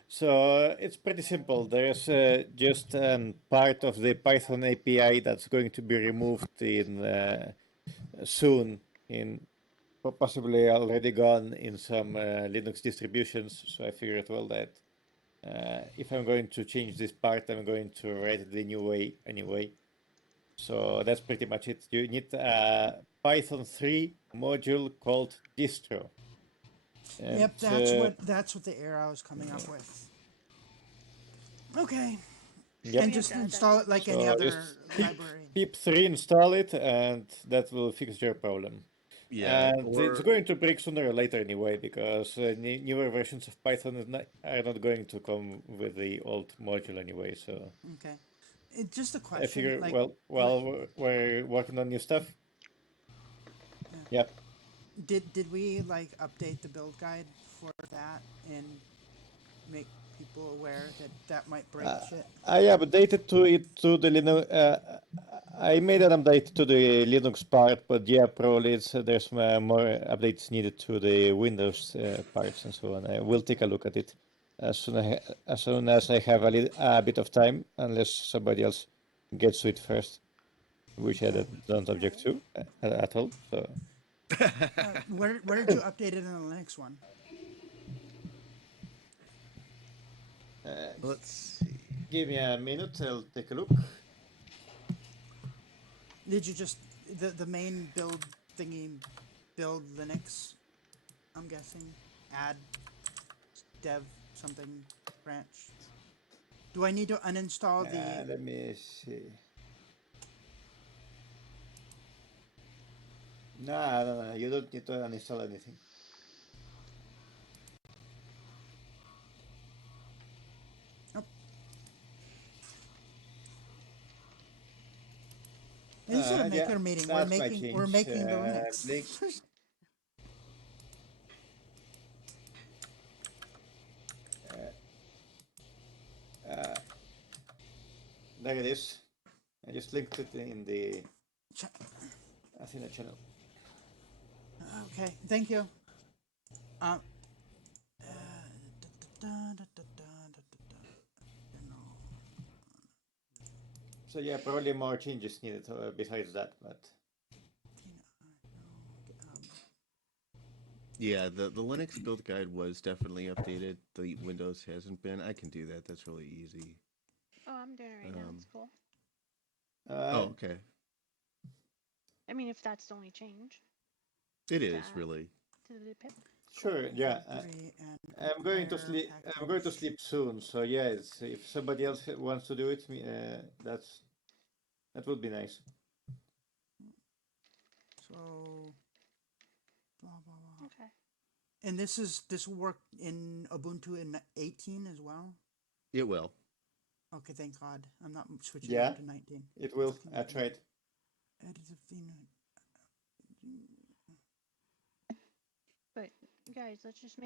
So it's pretty simple. There's just part of the Python API that's going to be removed in soon, possibly already gone in some Linux distributions. So I figured, well, that if I'm going to change this part, I'm going to write it the new way anyway. So that's pretty much it. You need a Python 3 module called distro. And, yep, that's what the error I was coming up with. Okay. Yep. And just install it like any other library. Pip 3 install it, and that will fix your problem. Yeah, and it's going to break sooner or later anyway, because newer versions of Python are not going to come with the old module anyway. So okay, just a question. I figure, like, we're working on new stuff. Yep. Did we like update the build guide for that and make people aware that that might break shit? I updated to the Linux. I made an update to the Linux part, but yeah, probably there's more updates needed to the Windows parts and so on. I will take a look at it as soon as I have a bit of time, unless somebody else gets to it first, which I don't object to at all. So. Where did you update it in the Linux one? Let's see. Give me a minute. I'll take a look. Did you just the main build thingy build Linux? I'm guessing add dev something branch. Do I need to uninstall the? Let me see. No, you don't need to uninstall anything. This is a maker meeting. We're making the Linux. There it is. I just linked it in the Athena channel. Okay, thank you. So yeah, probably more changes needed besides that, but. Yeah, the Linux build guide was definitely updated. The Windows hasn't been. I can do that. That's really easy. Oh, I'm doing it right now. It's cool. Oh, okay. I mean, if that's the only change. It is really. To the pip. Sure. Yeah. I'm going to sleep. I'm going to sleep soon. So yeah, if somebody else wants to do it, that would be nice. So. Blah, blah, blah. Okay. And this will work in Ubuntu in 18 as well? It will. Okay, thank God. I'm not switching over to 19. It will. I tried. But guys, let's just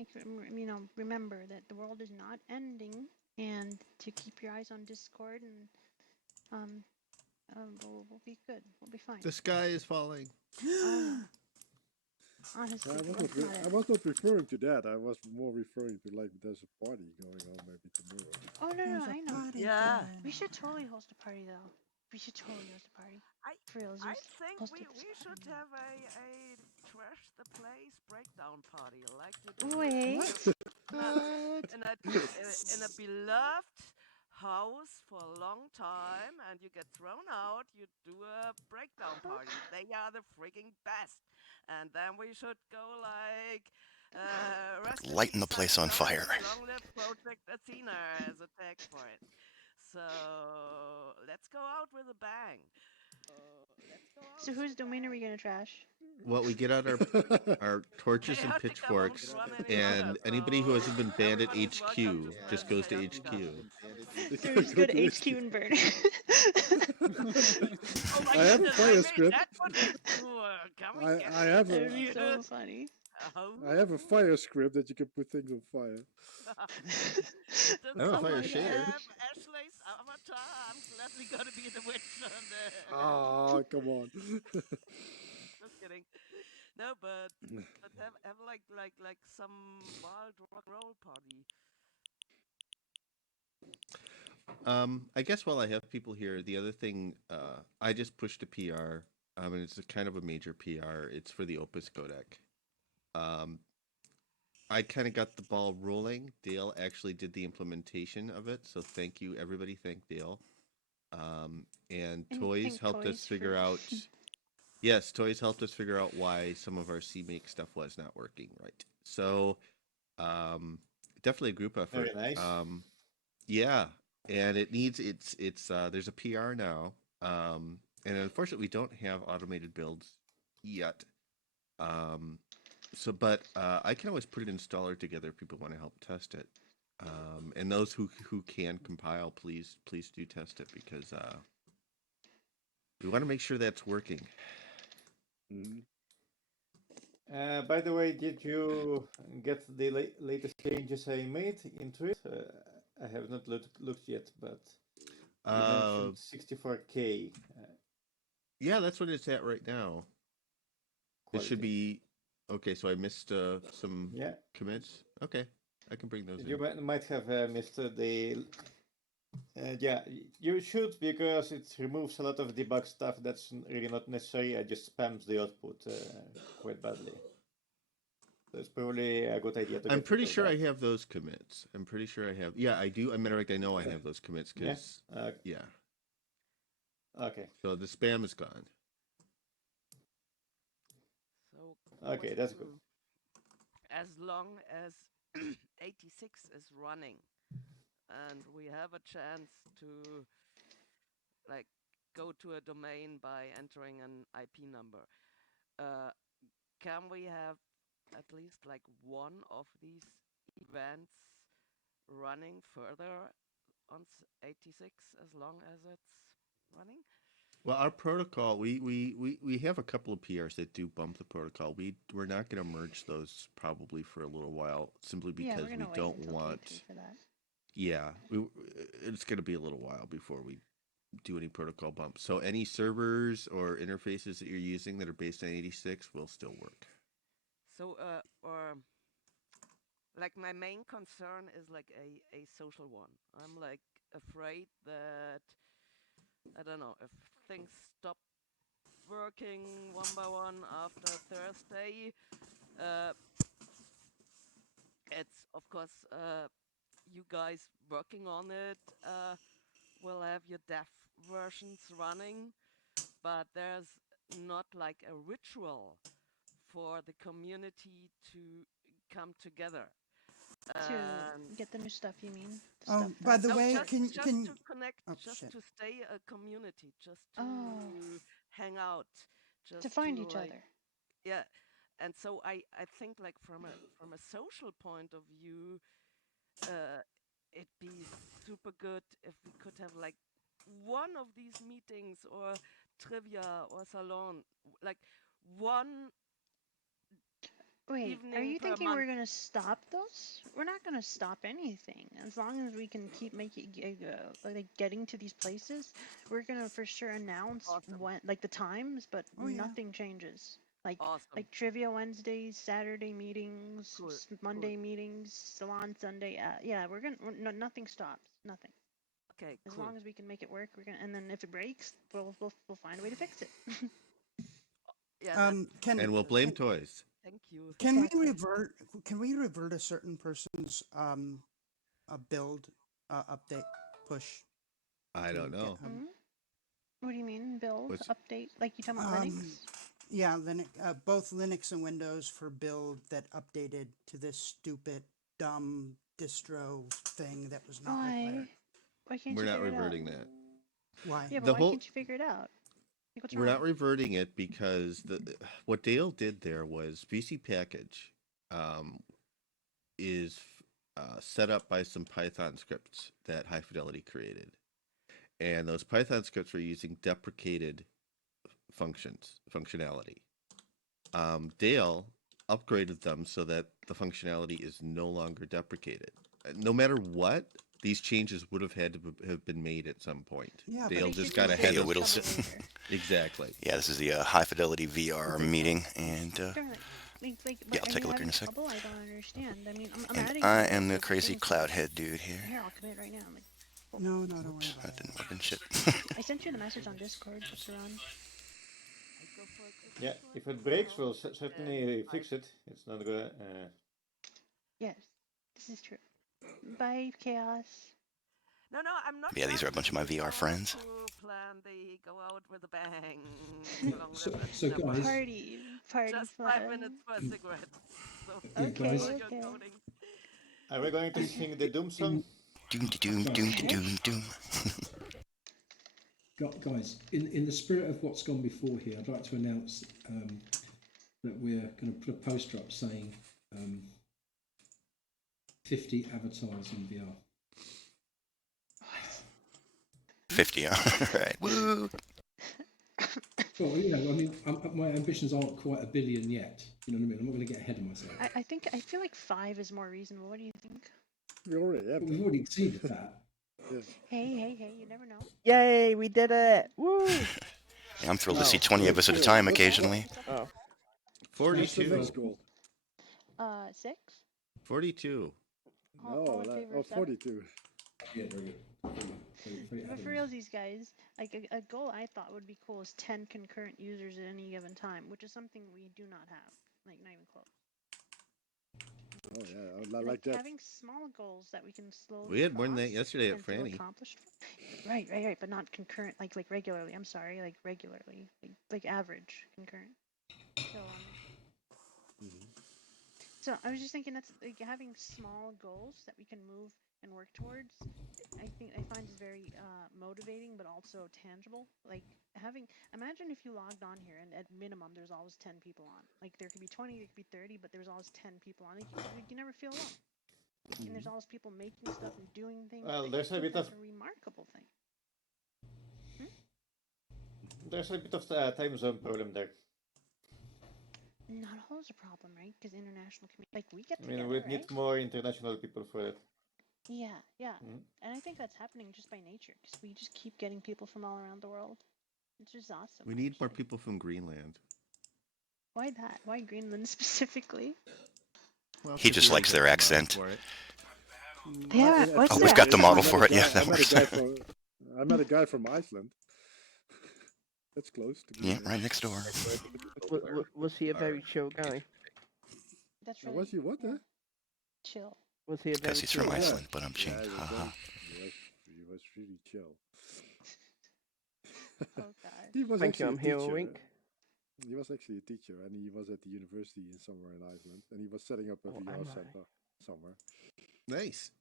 remember that the world is not ending, and to keep your eyes on Discord, and we'll be good. We'll be fine. The sky is falling. Honestly, I was not referring to that. I was more referring to like there's a party going on maybe tomorrow. Oh no, I know. Yeah. We should totally host a party though. We should totally host a party. For real, I think we should have a trash the place breakdown party like you do. Wait. In a beloved house for a long time, and you get thrown out. You do a breakdown party. They are the freaking best. And then we should go like lighting the place on fire. Long live Project Athena as a tag for it. So let's go out with a bang. So whose domain are we gonna trash? Well, we get out our torches and pitchforks, and anybody who hasn't been banned at HQ just goes to HQ. So we just go to HQ and burn. I have a fire script. I have That would be so funny. I have a fire script that you can put things on fire. I have a fire shader. Ashley's avatar. I'm gladly gonna be the witch on the. Oh, come on. Just kidding. No, but have like some wild rock and roll party. I guess while I have people here, the other thing, I just pushed a PR, and it's a kind of a major PR. It's for the Opus codec. I kind of got the ball rolling. Dale actually did the implementation of it, so thank you, everybody. Thank Dale. And Toys helped us figure out. Yes, Toys helped us figure out why some of our CMake stuff was not working right. So, definitely a group effort. Very nice. Yeah, and it needs there's a PR now, and unfortunately we don't have automated builds yet. But I can always put an installer together if people want to help test it. And those who can compile, please do test it, because we want to make sure that's working. By the way, did you get the latest changes I made into it? I have not looked yet, but you Uh, mentioned 64K. Yeah, that's what it's at right now. It should Quality. be okay. So I missed some Yeah. commits. Okay, I can bring those You in. might have missed the. Yeah, you should, because it removes a lot of debug stuff that's really not necessary. I just spams the output quite badly. So it's probably a good idea to I'm get rid pretty of sure I that. have those commits. I'm pretty sure I have. Yeah, I do. Matter of fact, I know I have those commits Yeah. because yeah. Okay. So the spam is gone. So Okay, that's good. as long as 86 is running and we have a chance to like go to a domain by entering an IP number, can we have at least like one of these events running further on 86 as long as it's running? Well, our protocol, we have a couple of PRs that do bump the protocol. We're not going to merge those probably for a little while, simply Yeah, because we're we gonna wait don't until want. Q3 for that. Yeah, it's going to be a little while before we do any protocol bumps. So any servers or interfaces that you're using that are based on 86 will still work. So, or like my main concern is like a social one. I'm like afraid that I don't know if things stop working one by one after Thursday. Uh, it's of course you guys working on it. Will have your dev versions running, but there's not like a ritual for the community to come together. To get the new stuff, you mean? The Oh, stuff by the No, way, just can to connect, oh, just shit. to stay a community, just to Oh. hang out, just To find to each like, other. yeah. And so I think like from a social point of view, it'd be super good if we could have like one of these meetings or trivia or salon, like one Wait, evening are you per thinking month. we're gonna stop those? We're not gonna stop anything. As long as we can keep making like getting to these places, we're gonna for sure announce when, like the times, but nothing changes. Like trivia Wednesdays, Saturday meetings, Monday meetings, salon Sunday. Yeah, nothing stops. Nothing. Okay, as cool. long as we can make it work, we're gonna. And then if it breaks, we'll find a way to fix it. Yeah, and we'll blame toys. Thank you. Can we revert a certain person's a build update push? I don't know. Mm-hmm. What do you mean build update? Like you talking about Linux? Yeah, Linux, both Linux and Windows for build that updated to this stupid, dumb distro thing that was not required. Why can't We're you not figure it out? reverting that. Why? Yeah, but why can't you figure it out? Like, what's We're wrong? not reverting it because what Dale did there was VC package is set up by some Python scripts that High Fidelity created, and those Python scripts were using deprecated functionality. Dale upgraded them so that the functionality is no longer deprecated. No matter what, these changes would have had to have been made at some point. Yeah, Dale just got ahead of Whittles. Exactly. Yeah, this is the High Fidelity VR meeting, and yeah, I'll take a look in a sec. I don't understand. I mean, I'm And adding. I am the crazy cloud head dude here. Here, I'll commit right now. I'm like, no, don't worry about that didn't work and shit. I sent you the message on Discord. What's around? Yeah, if it breaks, we'll certainly fix it. It's not gonna. Yes, this is true. Bye, Chaos. No, I'm not. Yeah, these are a bunch of my VR friends. Plan they go out with a bang. So guys, party. Just 5 minutes for a cigarette. So okay, guys. okay. Are we going to sing the Doom song? Doom, doom, doom, doom, doom. Guys, in the spirit of what's gone before here, I'd like to announce that we're going to put a poster up saying 50 avatars in VR. 50, right. Woo! Well, you know, I mean, my ambitions aren't quite 1 billion yet. You know what I mean? I'm not going to get ahead of myself. I feel like 5 is more reasonable. What do you think? We already have We've that. already exceeded that. Yeah. Hey, you never know. Yay, we did it! Woo! I'm thrilled to Oh. see 20 of us at a time occasionally. Oh. What's the 42. next goal? 6? 42. All in favor of 7? 42. Yeah, very good. But for realsies, guys, like a goal I thought would be cool is 10 concurrent users at any given time, which is something we do not have. Like, not even close. Oh yeah, I like that. Having small goals that we can slowly We had more than that cross yesterday at and feel Franny. accomplished. Right, but not concurrent, like regularly. I'm sorry, like regularly, like average concurrent. So I was just thinking that's like having small goals that we can move and work towards. I find is very motivating, but also tangible. Like imagine if you logged on here and at minimum there's always 10 people on. Like there could be 20, there could be 30, but there's always 10 people on. Like, you never feel alone. And there's always people making stuff and doing things. Well, there's a bit of a remarkable thing. there's a bit of time zone problem there. Not always a problem, right? Because international community, like we get I mean, together, we right? need more international people for it. Yeah. And I think that's happening just by nature, because we just keep getting people from all around the world. It's just awesome. We need more people from Greenland. Why that? Why Greenland specifically? Well, He just likes their accent. Yeah, what's we've got the model for it. Yeah, I that works. met a guy from Iceland. That's close to Yeah, right next door. Was he a very chill guy? That's really, was he what? Yeah. Chill. Was he a very Because he's from chill guy? Iceland, but I'm ching. Yeah, Haha. he was really chill. Oh God. He was Thank you, actually I'm here, a teacher. wink. He was actually a teacher, and he was at the university somewhere in Iceland, and he was setting up a VR center somewhere. Nice.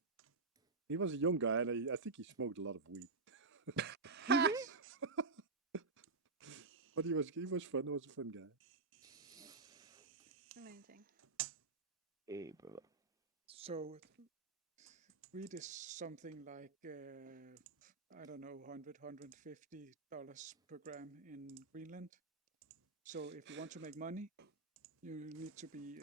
He was a young guy, and I think he smoked a lot of weed. But he was fun. He was a fun guy. Amazing. Hey, brother. So, weed is something like, I don't know, $150 per gram in Greenland. So if you want to make money, you need to be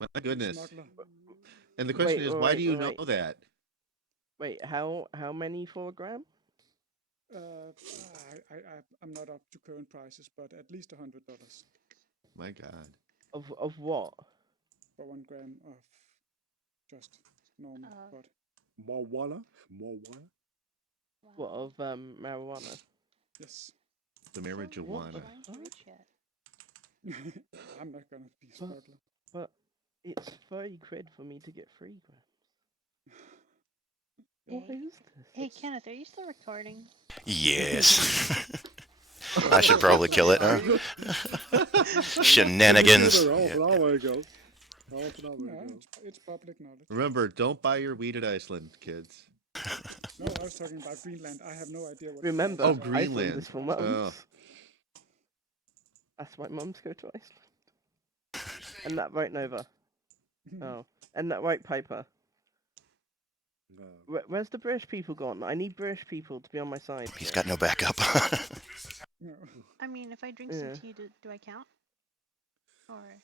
My goodness. smuggler. And the question is, why do you know that? Wait, how many for a gram? I'm not up to current prices, but at least $100 My God. Of what? for 1 gram of just normal pot. Marijuana? What, of marijuana? Yes. The marijuana. I'm not gonna be a smuggler. But it's 30 quid for me to get 3 grams. What is this? Hey, Kenneth, are you still recording? Yes. I should probably kill it, huh? Shenanigans. Half an hour ago. It's public knowledge. Remember, don't buy your weed at Iceland, kids. No, I was talking about Greenland. I have no idea what. Remember, Oh, Iceland Greenland. is for mums. Oh. That's why mums go to Iceland. And that right, Nova? Oh. And that right, Piper? Where's the British people gone? I need British people to be on my side. He's got no backup. I mean, if I drink some tea, do I count? Or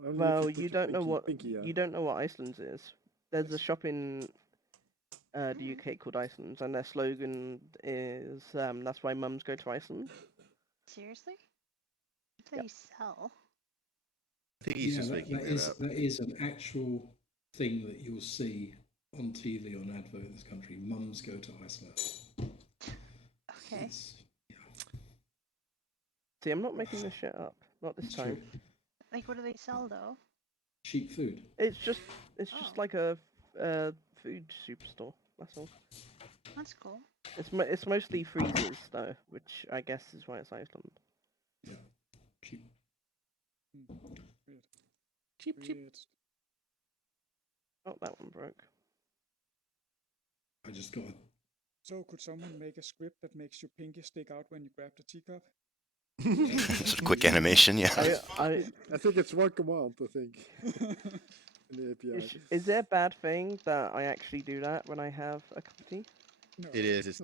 Well, you don't know what you don't know what Iceland's is. There's a shop in the UK called Iceland's, and their slogan is "That's why mums go to Iceland." seriously? What do they sell? I think he's just making that up. That is an actual thing that you'll see on TV on advert in this country. Mums go to Iceland. Okay. See, I'm not making this shit up. Not this time. True. Like, what do they sell though? Cheap food. It's just like a food superstore. That's all. That's cool. It's mostly freezers though, which I guess is why it's Iceland. Yeah. Cheap. Cheap. Oh, that one broke. I just got a... So could someone make a script that makes your pinky stick out when you grab the teacup? Just a quick animation, yeah. I think it's one command, I think. In the API. Is there a bad thing that I actually do that when I have a cup of tea? No. It is.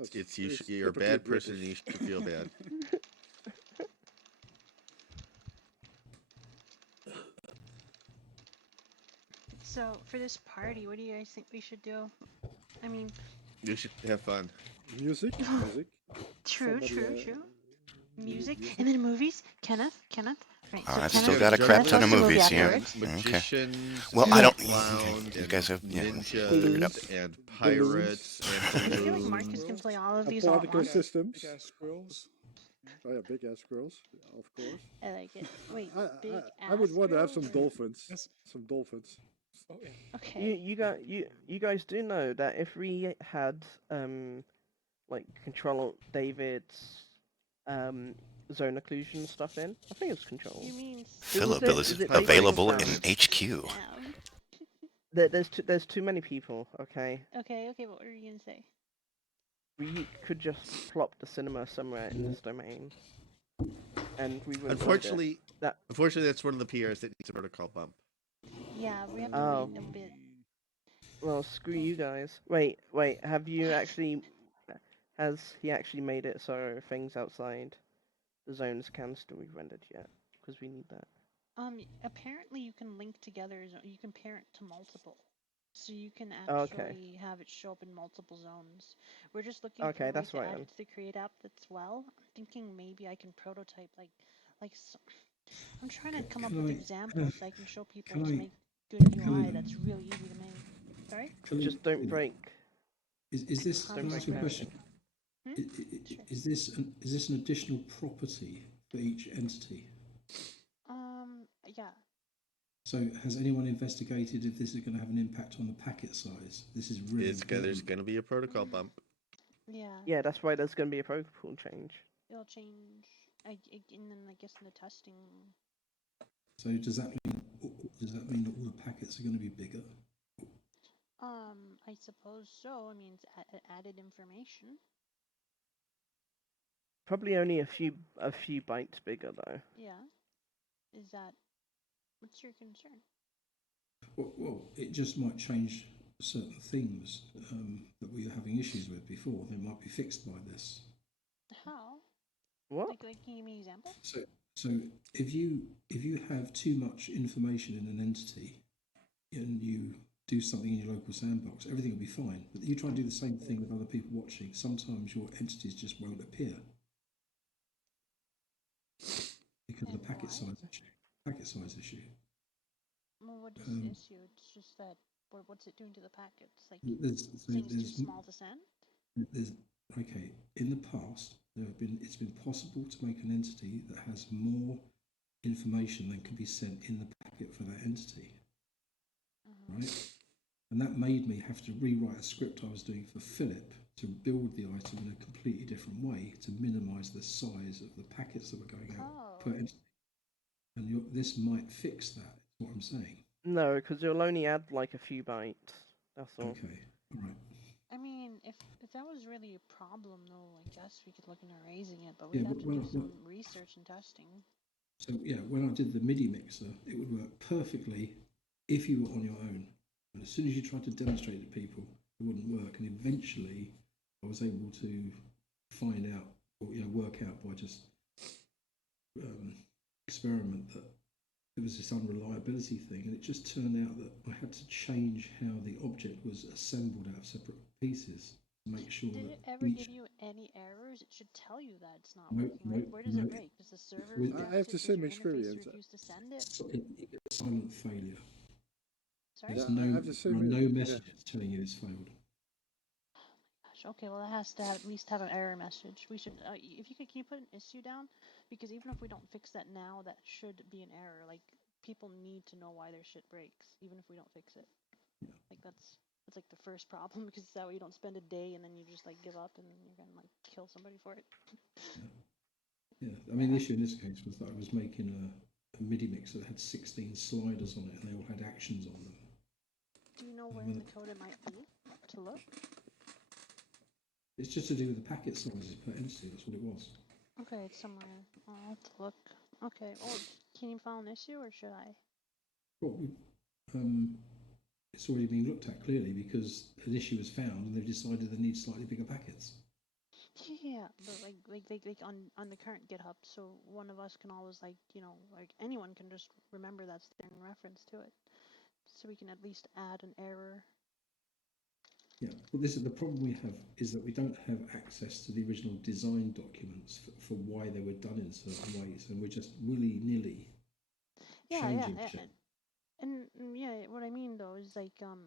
You're a bad person and you should feel bad. So for this party, what do you guys think we should do? I mean, You should have fun. Music. true, Somebody, true. Music, music. and then movies. Kenneth. Right. So I've Kenneth, still got a crap Kenneth ton of loves the movie movies. Yeah. afterwards. Okay. Magicians, Well, and I don't. clowns, You guys have and yeah. ninjas, and pirates, I and feel like Marcus can play all of And these all at particle once. systems. Big ass squirrels. Oh yeah, big ass squirrels, of course. I like it. Wait, big ass. I would want to have some squirrels or- dolphins. Yes. Some dolphins. Oh yeah. Okay. You guys do know that if we had like Control David's zone occlusion stuff in, I think it's Control. You mean Philip is is it David available or in Sam? HQ. There's too many people. Okay. Okay. What were you gonna say? We could just plop the cinema somewhere in this domain, and we would. Unfortunately, that's one of the PRs that needs a protocol bump. Yeah, we have to wait a bit. Well, screw you guys. Wait. Have you actually? Has he actually made it so things outside the zones can still be rendered yet? Because we need that. Apparently you can link together. You can parent to multiple, so you can Oh, actually okay. have it show up in multiple zones. We're just looking Okay, for a way that's to right add then. it to the create app that's well. I'm thinking maybe I can prototype I'm trying to come up with examples so I can show people to make good UI that's really easy to make. Sorry? Just don't break. Is this? Can I ask you a question? Sure. Is this an additional property for each entity? Yeah. So has anyone investigated if this is going to have an impact on the packet size? This is really There's going to be a protocol bump. Yeah. Yeah, that's why there's going to be a protocol change. It'll change. And then I guess in the testing. So does that mean that all the packets are going to be bigger? I suppose so. I mean, it's added information. Probably only a few bytes bigger though. Yeah. What's your concern? Well, it just might change certain things that we were having issues with before. They might be fixed by this. How? What? Like, can you give me an example? So if you have too much information in an entity and you do something in your local sandbox, everything will be fine. But you try and do the same thing with other people watching. Sometimes your entities just won't appear because of the packet size issue. Well, what is the issue? It's just that. What's it doing to the packets? Like, things too small to send? Okay. In the past, it's been possible to make an entity that has more information than can be sent in the packet for that entity, right? And that made me have to rewrite a script I was doing for Philip to build the item in a completely different way to minimise the size of the packets that were going out per entity. And this might fix that. Is what I'm saying. No, because it'll only add like a few bytes. That's all. Okay. All right. I mean, if that was really a problem, though, I guess we could look into raising it, but we'd have to do some research and testing. So yeah, when I did the MIDI mixer, it would work perfectly if you were on your own. And as soon as you tried to demonstrate to people, it wouldn't work. And eventually, I was able to find out, or work out by just experiment that there was this unreliability thing, and it just turned out that I had to change how the object was assembled out of separate pieces to make sure Did that it ever give you any errors? It should tell you that it's not working, right? Where does it break? Does the server I have the same experience. refuse to send it? It gets silent failure. Sorry? There's I have the same no messages telling you it's failed. Gosh, okay, well, it has to at least have an error message. We should, if you could, can you put an issue down? Because even if we don't fix that now, that should be an error. Like, people need to know why their shit breaks, even if we don't fix it. Yeah. Like, that's like the first problem, because that way you don't spend a day and then you just like give up and you're gonna like kill somebody for it. Yeah, I mean, the issue in this case was that I was making a MIDI mixer that had 16 sliders on it, and they all had actions on them. Do you know where in the code it might be to look? It's just to do with the packet sizes per entity. That's what it was. Okay, it's somewhere. I'll have to look. Okay, well, can you file an issue or should I? Well, it's already been looked at clearly because an issue was found, and they've decided they need slightly bigger packets. Yeah, but like on the current GitHub, so one of us can always like anyone can just remember that's there in reference to it. so we can at least add an error. Yeah, well, this is the problem we have is that we don't have access to the original design documents for why they were done in certain ways, and we're just willy-nilly changing shit. And yeah, what I mean though is like I'll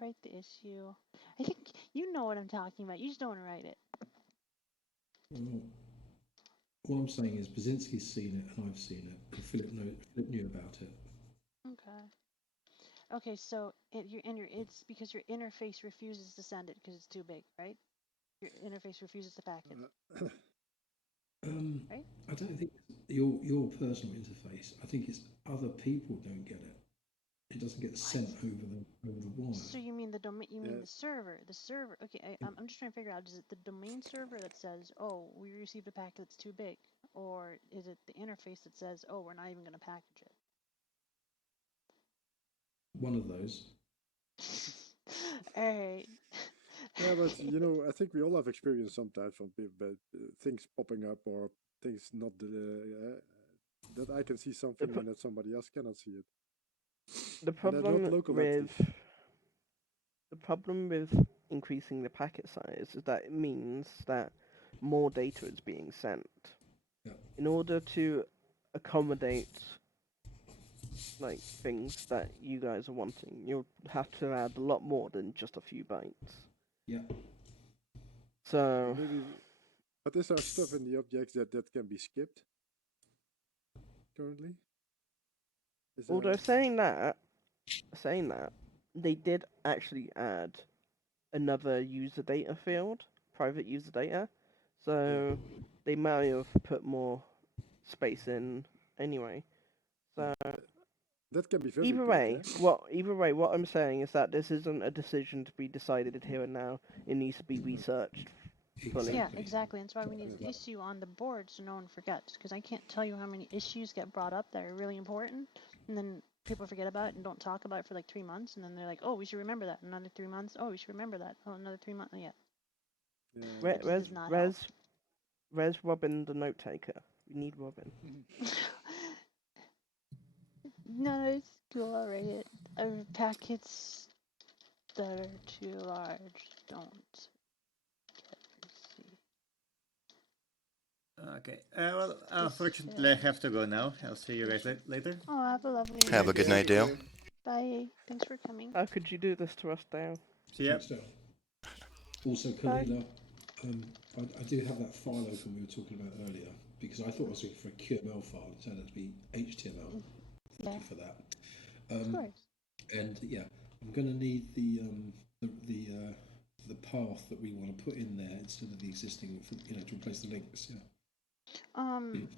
write the issue. I think you know what I'm talking about. You just don't want to write it. Well, all I'm saying is Brzezinski's seen it and I've seen it, and Philip knew about it. Okay, so it's because your interface refuses to send it because it's too big, right? Your interface refuses to pack it. Right? I don't think your personal interface. I think it's other people don't get it. It doesn't get sent over the wire. So you mean the domain? You mean the server? The server. Okay, I'm just trying to figure out: is it the domain server that says, "Oh, we received a packet that's too big," or is it the interface that says, "Oh, we're not even going to package it"? One of those. All right. Yeah, but you know, I think we all have experience sometimes from things popping up or things not that I can see something and that somebody else cannot see it. The problem with increasing the packet size is that it means that more data is being sent. Yeah. In order to accommodate like things that you guys are wanting, you'll have to add a lot more than just a few bytes. Yeah. So but is there stuff in the objects that can be skipped currently? Although saying that, they did actually add another user data field, private user data, so they might have put more space in anyway. So that can be very either way, what I'm saying is that this isn't a decision to be decided here and now. It needs to be researched fully. Yeah, exactly. And that's why we need an issue on the board so no one forgets. Because I can't tell you how many issues get brought up that are really important, and then people forget about it and don't talk about it for like 3 months, and then they're like, "Oh, we should remember that." Another 3 months. Oh, we should remember that. Oh, another 3 months. Yeah. Where's Robin the note taker? We need Robin. No, it's cool. I'll write it. Packets that are too large don't get received. Okay. Well, unfortunately, I have to go now. I'll see you guys later. Oh, have a lovely night. Have a good night, Dale. Bye. Thanks for coming. How could you do this to us, Dale? See ya. Also, Kalila, I do have that file open we were talking about earlier because I thought I was looking for a QML file. It turned out to be HTML. Thank you for that. Of course. And yeah, I'm going to need the path that we want to put in there instead of the existing, to replace the links. Yeah.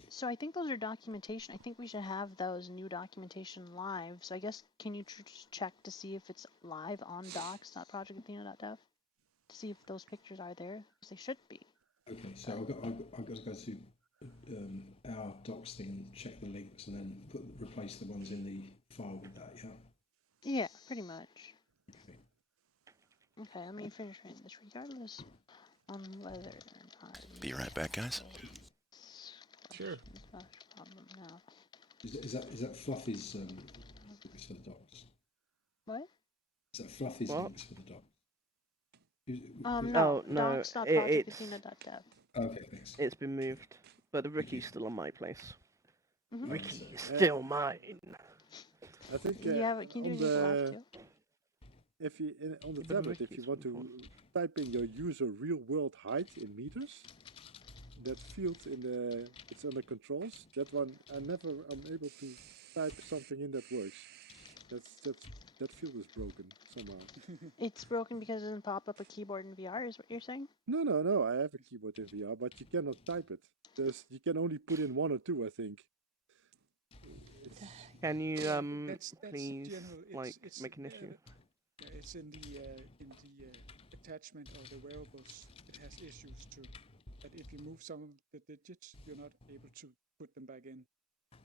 So I think those are documentation. I think we should have those new documentation live. So I guess, can you just check to see if it's live on docs.projectathena.dev to see if those pictures are there? Because they should be. Okay, so I've got to go to our docs thing and check the links and then replace the ones in the file with that. Yeah. Yeah, pretty much. Okay, let me finish writing this regardless on whether or not. Be right back, guys. Sure. Problem now. Is that Fluffy's links for the docs? What? Is that Fluffy's links for the docs? No. Docs.projectathena.dev. Okay, thanks. It's been moved, but the Ricky's still on my place. Mm-hmm. Ricky is still mine. I think Can you do it too? If you on the tablet, if you want to type in your user real world height in meters, that field it's under controls. That one I'm able to type something in that works. That field is broken somehow. It's broken because it doesn't pop up a keyboard in VR, is what you're saying? No. I have a keyboard in VR, but you cannot type it. You can only put in 1 or 2, I think. Can you That's please general. make an issue? It's in the attachment of the wearables. It has issues too. That if you move some of the digits, you're not able to put them back in.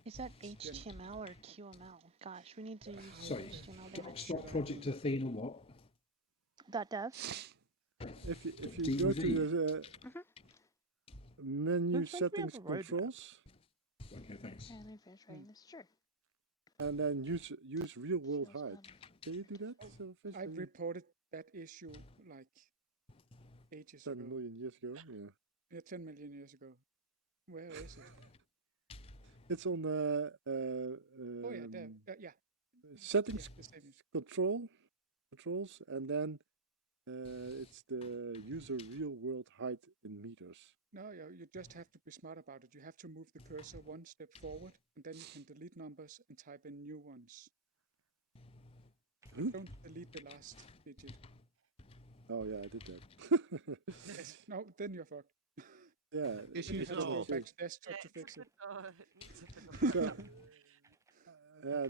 Is that HTML or QML? Gosh, we need to use HTML. Stop Project Athena what? .dev. If you go to the menu settings controls. Okay, thanks. Let me finish writing this. Sure. and then use real world height. Can you do that? Silverfish? I reported that issue like ages 10 ago. million years ago. Yeah. Yeah, 10 million years ago. Where is it? It's on Oh yeah, there. Yeah. settings, Yeah, the same. controls, and then it's the user real world height in meters. No, you just have to be smart about it. You have to move the cursor one step forward, and then you can delete numbers and type in new ones. Don't delete the last digit. Oh yeah, I did that. Yes. No, then you're fucked. Yeah, You it's need to go probably- back to desktop to fix it. So,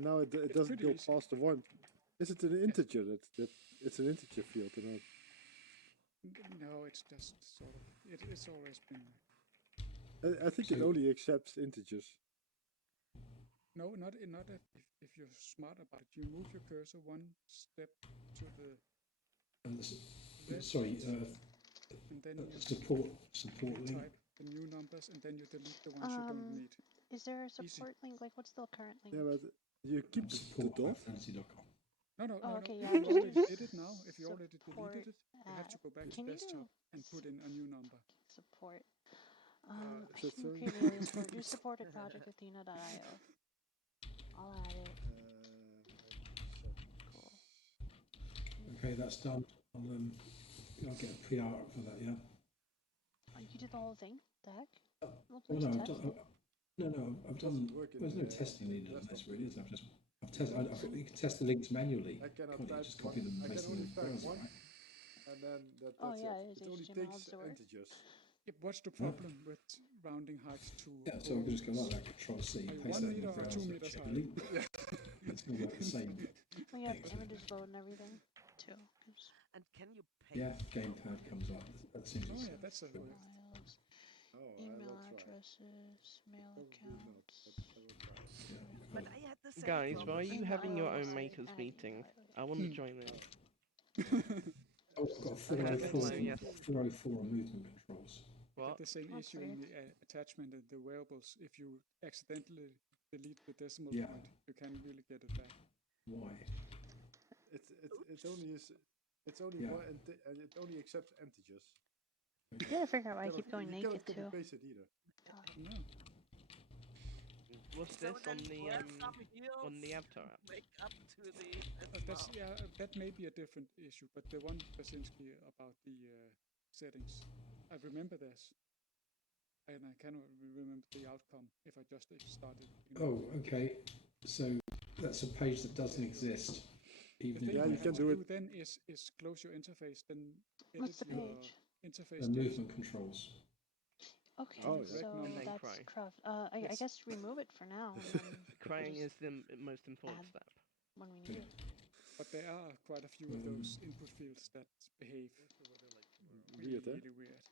now it doesn't pretty go easy. past the one. Is it an integer? That it's an integer field, or not? No, it's just sort of. It's always been. I think it only accepts integers. No, not if you're smart about it. You move your cursor one step to the. Sorry, and then you support link. type the new numbers, and then you delete the ones you don't need. Is there a support link? Like, what's the current link? Yeah, but you keep the dot. No. Okay, If yeah, you just already use did it now, if you already deleted it, you have to go back to Can you desktop and put in a new number. Support. I is that can so? create a list for do support at projectathena.io. I'll add it. Cool. Okay, that's done. I'll get a PR up for that. Yeah. Oh, you did the whole thing? The heck? Well, no, I've done. I've done. There's no testing needed on this, really. I've tested. You can test the links manually. I cannot Can't you? type Just copy them and I paste can them only in the type browser, one, right? and then that's yeah, it. it is It only HTML takes absorber. integers. Yeah, what's the problem with rounding heights to? Yeah, so I can just go like that. Control C, Are you paste 1 that in the meter or 2 browser, meters check high? the link. It's all like the same. We have images load and everything too. And can you pay? Yeah, gamepad comes up. That seems. Oh yeah, that's a way. Files, Oh, I email will try. addresses, mail Probably not, accounts. but I will try. But I had the same Guys, problem. why are you having your own makers and meeting? I want to join in. Oh, I've got Okay, 404, hello, yes. 404 movement controls. I What? had the same That's issue in weird. the attachment and the variables. If you accidentally delete the decimal Yeah. point, you can't really get it back. Why? It only is. It's only Yeah. one, and it only accepts integers. I gotta figure out why I You keep going cannot naked copy too. paste it either. No. What's So this then on wear some the heels, Avatar app? Wake up to the. That's that may be a different issue, but the one Basinski about the settings, I remember this, and I cannot remember the outcome if I just started. Oh, okay. So that's a page that doesn't exist. The Even thing if Yeah, you you have can to do do it. then is close your interface, then What's edit the your page? interface. the text. movement controls. Okay, Oh, yeah. so And then that's cry. craft. I Yes. guess remove it for now, and then Crying is just the most important add step. when we need it. But there are quite a few of those input fields that behave Weird, eh? really weird.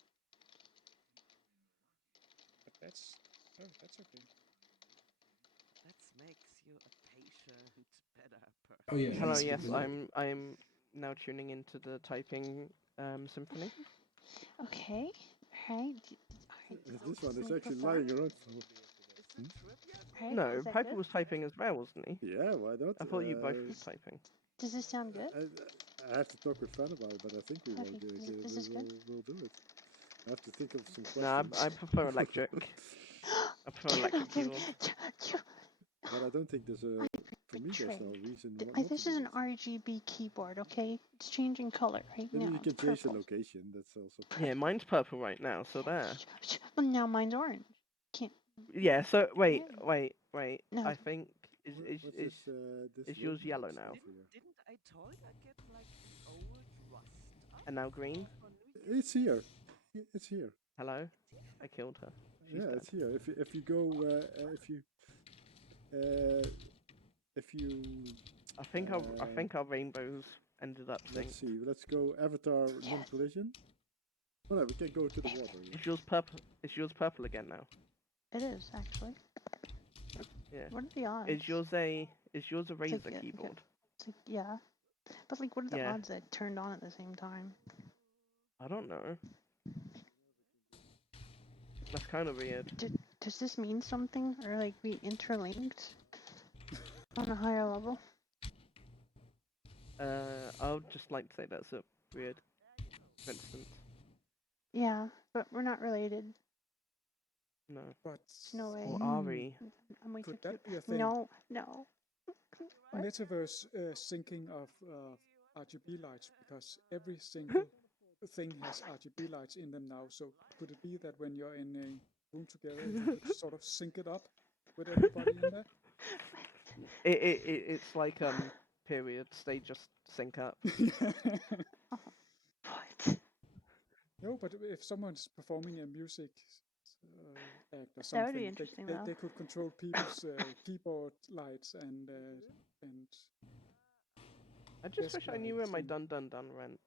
But that's okay. That makes you a patient, better person. Oh yeah. Hello, it's- yes, it's- I'm now tuning into the typing symphony. Okay, alright. This one is actually lying around. Right, No, is that Piper good? was typing as well, wasn't he? Yeah, why not? I thought you both were typing. Does this sound good? I have to talk with Fran about it, but I think we will Okay, do it. is this good? We'll do it. I have to think of some No, I questions. prefer electric. I prefer electric keyboard. But I don't think there's a. For me, there's no reason. This is an RGB keyboard, okay? It's changing color right Maybe now. you can change the Purple. location. That's also. Yeah, mine's purple right now, so there. Well, now mine's orange. Can't. Yeah, so wait. No. I think is yours yellow now? Didn't I told I get like old rust up? And now green? It's here. It's here. Hello? I killed her. She's Yeah, dead. it's here. If you go if you. I think our rainbows ended up synced. Let's see. Let's go avatar non-collision. Oh no, we can go to the water. Is yours purple? Is yours purple again now? It is actually. Yeah. What are the odds? Is yours a Razer yeah, keyboard? It's like, yeah. But like, what are the Yeah. odds that it turned on at the same time? I don't know. That's kind of weird. Does this mean something? Or like we interlinked? On a higher level. I would just like to say that's a weird coincidence. Yeah, but we're not related. No. But No way. Or are we? I'm way could too that cute. be a thing? No. What? Metaverse syncing of RGB lights, because every single thing has RGB lights in them now. So could it be that when you're in a room together, you could sort of sync it up with everybody in there? It's like periods. They just sync up. What? No, but if someone's performing a music act or That would be something, interesting, they though. could control people's keyboard lights and I just wish I knew where my thing. dun dun dun went.